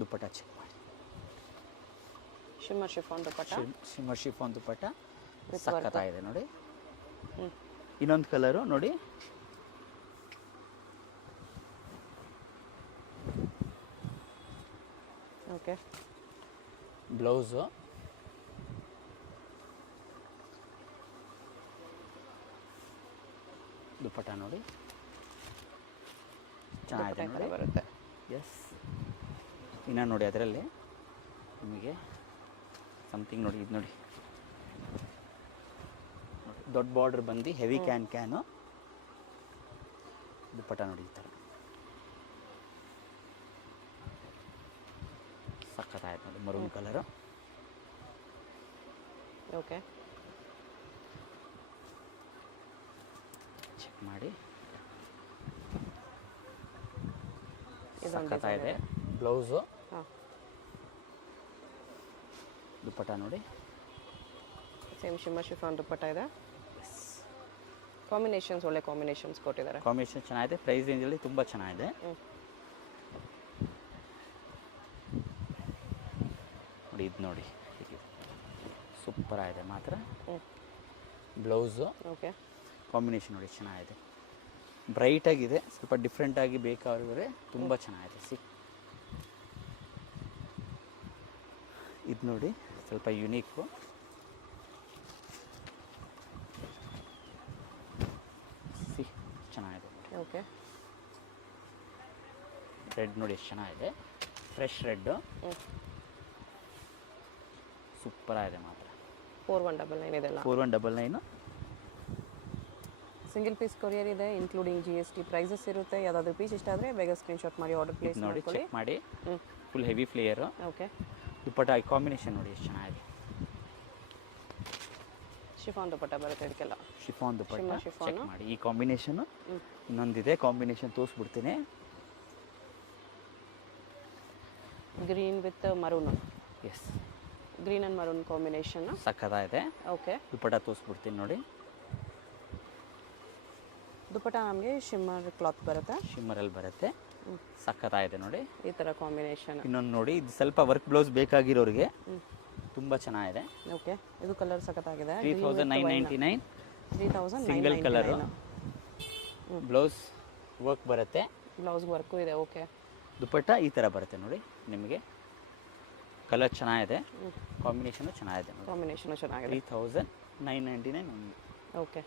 ದುಪ್ಪಟ್ಟ ಚೆಕ್ ಮಾಡಿ. ಶಿಮ್ಮರ್ ಶಿಫಾನ್ ದುಪ್ಪಟ್ಟ, ಶಿಮ್ಮರ್ ಶಿಫಾನ್ ದುಪ್ಪಟ್ಟ ಸಕ್ಕತ್ತಾಗಿದೆ ನೋಡಿ. ಇನ್ನೊಂದು ಕಲರು ನೋಡಿ, ಓಕೆ ಬ್ಲೌಸು, ದುಪ್ಪಟ್ಟ ನೋಡಿ, ಚೆನ್ನಾಗಿದೆ ನೋಡಿ, ಬರುತ್ತೆ. ಎಸ್. ಇನ್ನು ನೋಡಿ, ಅದರಲ್ಲಿ ನಿಮಗೆ ಸಮಥಿಂಗ್ ನೋಡಿ, ಇದು ನೋಡಿ, ದೊಡ್ಡ ಬಾರ್ಡರ್ ಬಂದು ಹೆವಿ ಕ್ಯಾನು, ದುಪ್ಪಟ್ಟ ನೋಡಿ ಈ ಥರ ಸಖತ್ತಾಯ್ತು ನೋಡಿ, ಮರೂನ್ ಕಲರು. ಓಕೆ ಚೆಕ್ ಮಾಡಿ, ಇದೊಂದು ಸಖತ್ತಾಗಿದೆ. ಬ್ಲೌಸು, ಹಾಂ, ದುಪ್ಪಟ್ಟ ನೋಡಿ, ಸೇಮ್ ಶಿಮ್ಮರ್ ಶಿಫಾನ್ ದುಪ್ಪಟ್ಟ ಇದೆ. ಕಾಂಬಿನೇಷನ್ಸ್ ಒಳ್ಳೆ ಕಾಂಬಿನೇಷನ್ಸ್ ಕೊಟ್ಟಿದ್ದಾರೆ. ಕಾಂಬಿನೇಷನ್ ಚೆನ್ನಾಗಿದೆ, ಪ್ರೈಸ್ ರೇಂಜಲ್ಲಿ ತುಂಬ ಚೆನ್ನಾಗಿದೆ ನೋಡಿ. ಇದು ನೋಡಿ, ಸೂಪರ್ ಆಗಿದೆ ಮಾತ್ರ. ಬ್ಲೌಸು, ಓಕೆ ಕಾಂಬಿನೇಷನ್ ನೋಡಿ ಚೆನ್ನಾಗಿದೆ, ಬ್ರೈಟಾಗಿದೆ, ಸ್ವಲ್ಪ ಡಿಫ್ರೆಂಟಾಗಿ ಬೇಕಾದ್ರೆ ತುಂಬ ಚೆನ್ನಾಗಿದೆ. ಇದು ನೋಡಿ, ಸ್ವಲ್ಪ ಯುನೀಕು, ಓಕೆ. ರೆಡ್ ನೋಡಿ ಎಷ್ಟು ಚೆನ್ನಾಗಿದೆ, ಫ್ರೆಶ್ ರೆಡ್ಡು, ಸೂಪರ್ ಆಗಿದೆ ಮಾತ್ರ. 4199 ಇದೆಲ್ಲ. 4199. ಸಿಂಗಲ್ ಪೀಸ್ ಕೊರಿಯರ್ ಇದೆ, ಇನ್ಕ್ಲೂಡಿಂಗ್ GST ಪ್ರೈಸಸ್ ಇರುತ್ತೆ. ಯಾವುದಾದ್ರೂ ಪೀಸ್ ಇಷ್ಟ ಆದರೆ ಬೇಗ ಸ್ಕ್ರೀನ್ಶಾಟ್ ಮಾಡಿ ಆರ್ಡರ್ ಪ್ಲೇಸ್ ನೋಡಿ ಮಾಡ್ಕೊಳ್ಳಿ. ಚೆಕ್ ಮಾಡಿ. Full heavy flare. Okay. Dupatta ಈ ಕಾಂಬಿನೇಷನ್ ನೋಡಿ ಎಷ್ಟು ಚೆನ್ನಾಗಿದೆ. ಶಿಫಾನ್ ದುಪ್ಪಟ್ಟ ಬರುತ್ತೆ ಇದಕ್ಕೆಲ್ಲ. ಶಿಫಾನ್ ದುಪ್ಪಟ್ಟ ಶಿಫಾನ್ ಚೆಕ್ ಮಾಡಿ. ಈ ಕಾಂಬಿನೇಷನ್ ಇನ್ನೊಂದಿದೆ, ಕಾಂಬಿನೇಷನ್ ತೋರಿಸ್ಬಿಡ್ತೀನಿ. Green with maroon. Yes, green and maroon combination ಸಕ್ಕತ್ತಾಗಿದೆ. ಓಕೆ. ದುಪ್ಪಟ್ಟ ತೋರಿಸ್ಬಿಡ್ತೀನಿ ನೋಡಿ. ದುಪ್ಪಟ್ಟ ನಮಗೆ ಶಿಮ್ಮರ್ ಕ್ಲಾತ್ ಬರುತ್ತೆ, ಶಿಮ್ಮರಲ್ಲಿ ಬರುತ್ತೆ, ಸಕ್ಕತ್ತಾಗಿದೆ ನೋಡಿ. ಈ ಥರ ಕಾಂಬಿನೇಷನ್. ಇನ್ನೊಂದು ನೋಡಿ, ಇದು ಸ್ವಲ್ಪ ವರ್ಕ್ ಬ್ಲೌಸ್ ಬೇಕಾಗಿರೋರಿಗೆ ತುಂಬ ಚೆನ್ನಾಗಿದೆ. ಓಕೆ. ಇದು ಕಲರ್ ಸಖತ್ತಾಗಿದೆ. 3999. 3000 ಸಿಂಗಲ್ ಕಲರು, ಬ್ಲೌಸ್ ವರ್ಕ್ ಬರುತ್ತೆ, ಬ್ಲೌಸ್ ವರ್ಕು ಇದೆ. ಓಕೆ. ದುಪ್ಪಟ್ಟ ಈ ಥರ ಬರುತ್ತೆ ನೋಡಿ ನಿಮಗೆ. ಕಲರ್ ಚೆನ್ನಾಗಿದೆ, ಕಾಂಬಿನೇಷನು ಚೆನ್ನಾಗಿದೆ ನೋಡಿ. ಕಾಂಬಿನೇಷನ್ ಚೆನ್ನಾಗಿದೆ. 3999 ಓಕೆ.